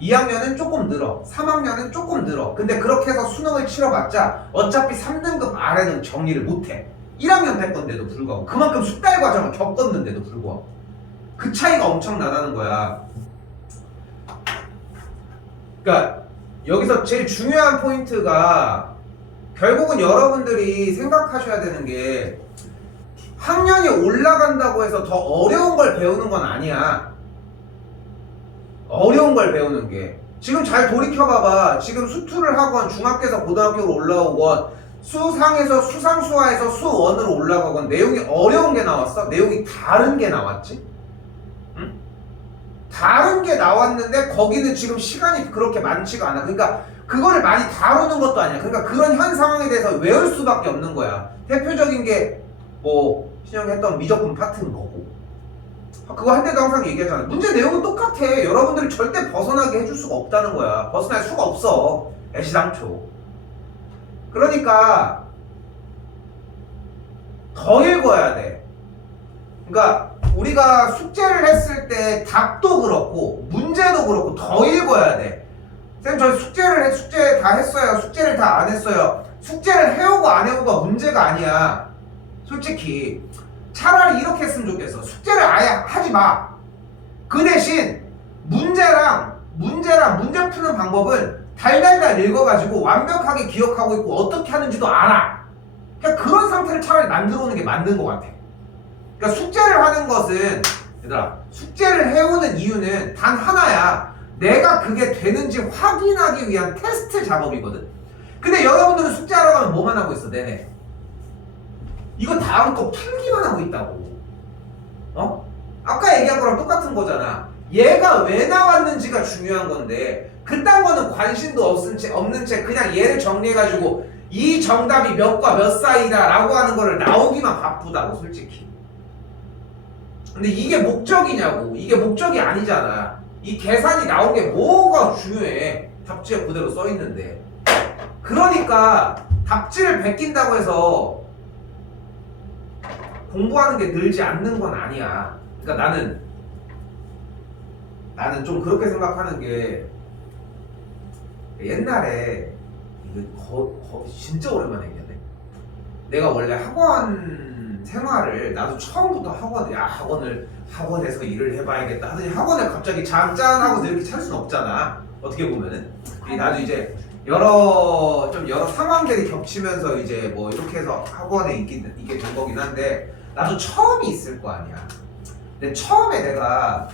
2학년은 조금 늘어, 3학년은 조금 늘어. 근데 그렇게 해서 수능을 치러봤자 어차피 3등급 아래는 정리를 못해. 1학년 될 건데도 불구하고 그만큼 숙달 과정을 겪었는데도 불구하고 그 차이가 엄청나다는 거야. 그러니까 여기서 제일 중요한 포인트가 결국은 여러분들이 생각하셔야 되는 게 학년이 올라간다고 해서 더 어려운 걸 배우는 건 아니야. 어려운 걸 배우는 게 지금 잘 돌이켜봐봐. 지금 수투를 하건 중학교에서 고등학교로 올라오건 수상에서 수상수화에서 수원으로 올라가건 내용이 어려운 게 나왔어? 내용이 다른 게 나왔지? 응? 다른 게 나왔는데 거기는 지금 시간이 그렇게 많지가 않아. 그러니까 그거를 많이 다루는 것도 아니야. 그러니까 그런 현 상황에 대해서 외울 수밖에 없는 거야. 대표적인 게 뭐 신영이 했던 미적분 파트인 거고 그거 한때도 항상 얘기하잖아. 문제 내용은 똑같아. 여러분들이 절대 벗어나게 해줄 수가 없다는 거야. 벗어날 수가 없어. 애시당초. 그러니까 더 읽어야 돼. 그러니까 우리가 숙제를 했을 때 답도 그렇고 문제도 그렇고 더 읽어야 돼. 선생님 저 숙제 다 했어요. 숙제를 다 안 했어요. 숙제를 해오고 안 해오고가 문제가 아니야. 솔직히 차라리 이렇게 했으면 좋겠어. 숙제를 아예 하지 마. 그 대신 문제랑 문제 푸는 방법은 달달달 읽어가지고 완벽하게 기억하고 있고 어떻게 하는지도 알아. 그냥 그런 상태를 차라리 만들어 오는 게 맞는 것 같아. 그러니까 숙제를 하는 것은 얘들아 숙제를 해오는 이유는 단 하나야. 내가 그게 되는지 확인하기 위한 테스트 작업이거든. 근데 여러분들은 숙제하러 가면 뭐만 하고 있어 내내? 이거 다음 거 풀기만 하고 있다고. 어? 아까 얘기한 거랑 똑같은 거잖아. 얘가 왜 나왔는지가 중요한 건데 그딴 거는 관심도 없는 채 그냥 얘를 정리해가지고 이 정답이 몇과 몇 사이다 라고 하는 거를 나오기만 바쁘다고 솔직히. 근데 이게 목적이냐고. 이게 목적이 아니잖아. 이 계산이 나온 게 뭐가 중요해. 답지에 그대로 써있는데. 그러니까 답지를 베낀다고 해서 공부하는 게 늘지 않는 건 아니야. 그러니까 나는 좀 그렇게 생각하는 게 옛날에 이거 진짜 오랜만에 얘기하네. 내가 원래 학원 생활을 나도 처음부터 학원에서 일을 해봐야겠다 하더니 학원을 갑자기 짠하고 이렇게 찰 수는 없잖아. 어떻게 보면은 나도 이제 여러 상황들이 겹치면서 이제 뭐 이렇게 해서 학원에 이게 된 거긴 한데 나도 처음이 있을 거 아니야. 근데 처음에 내가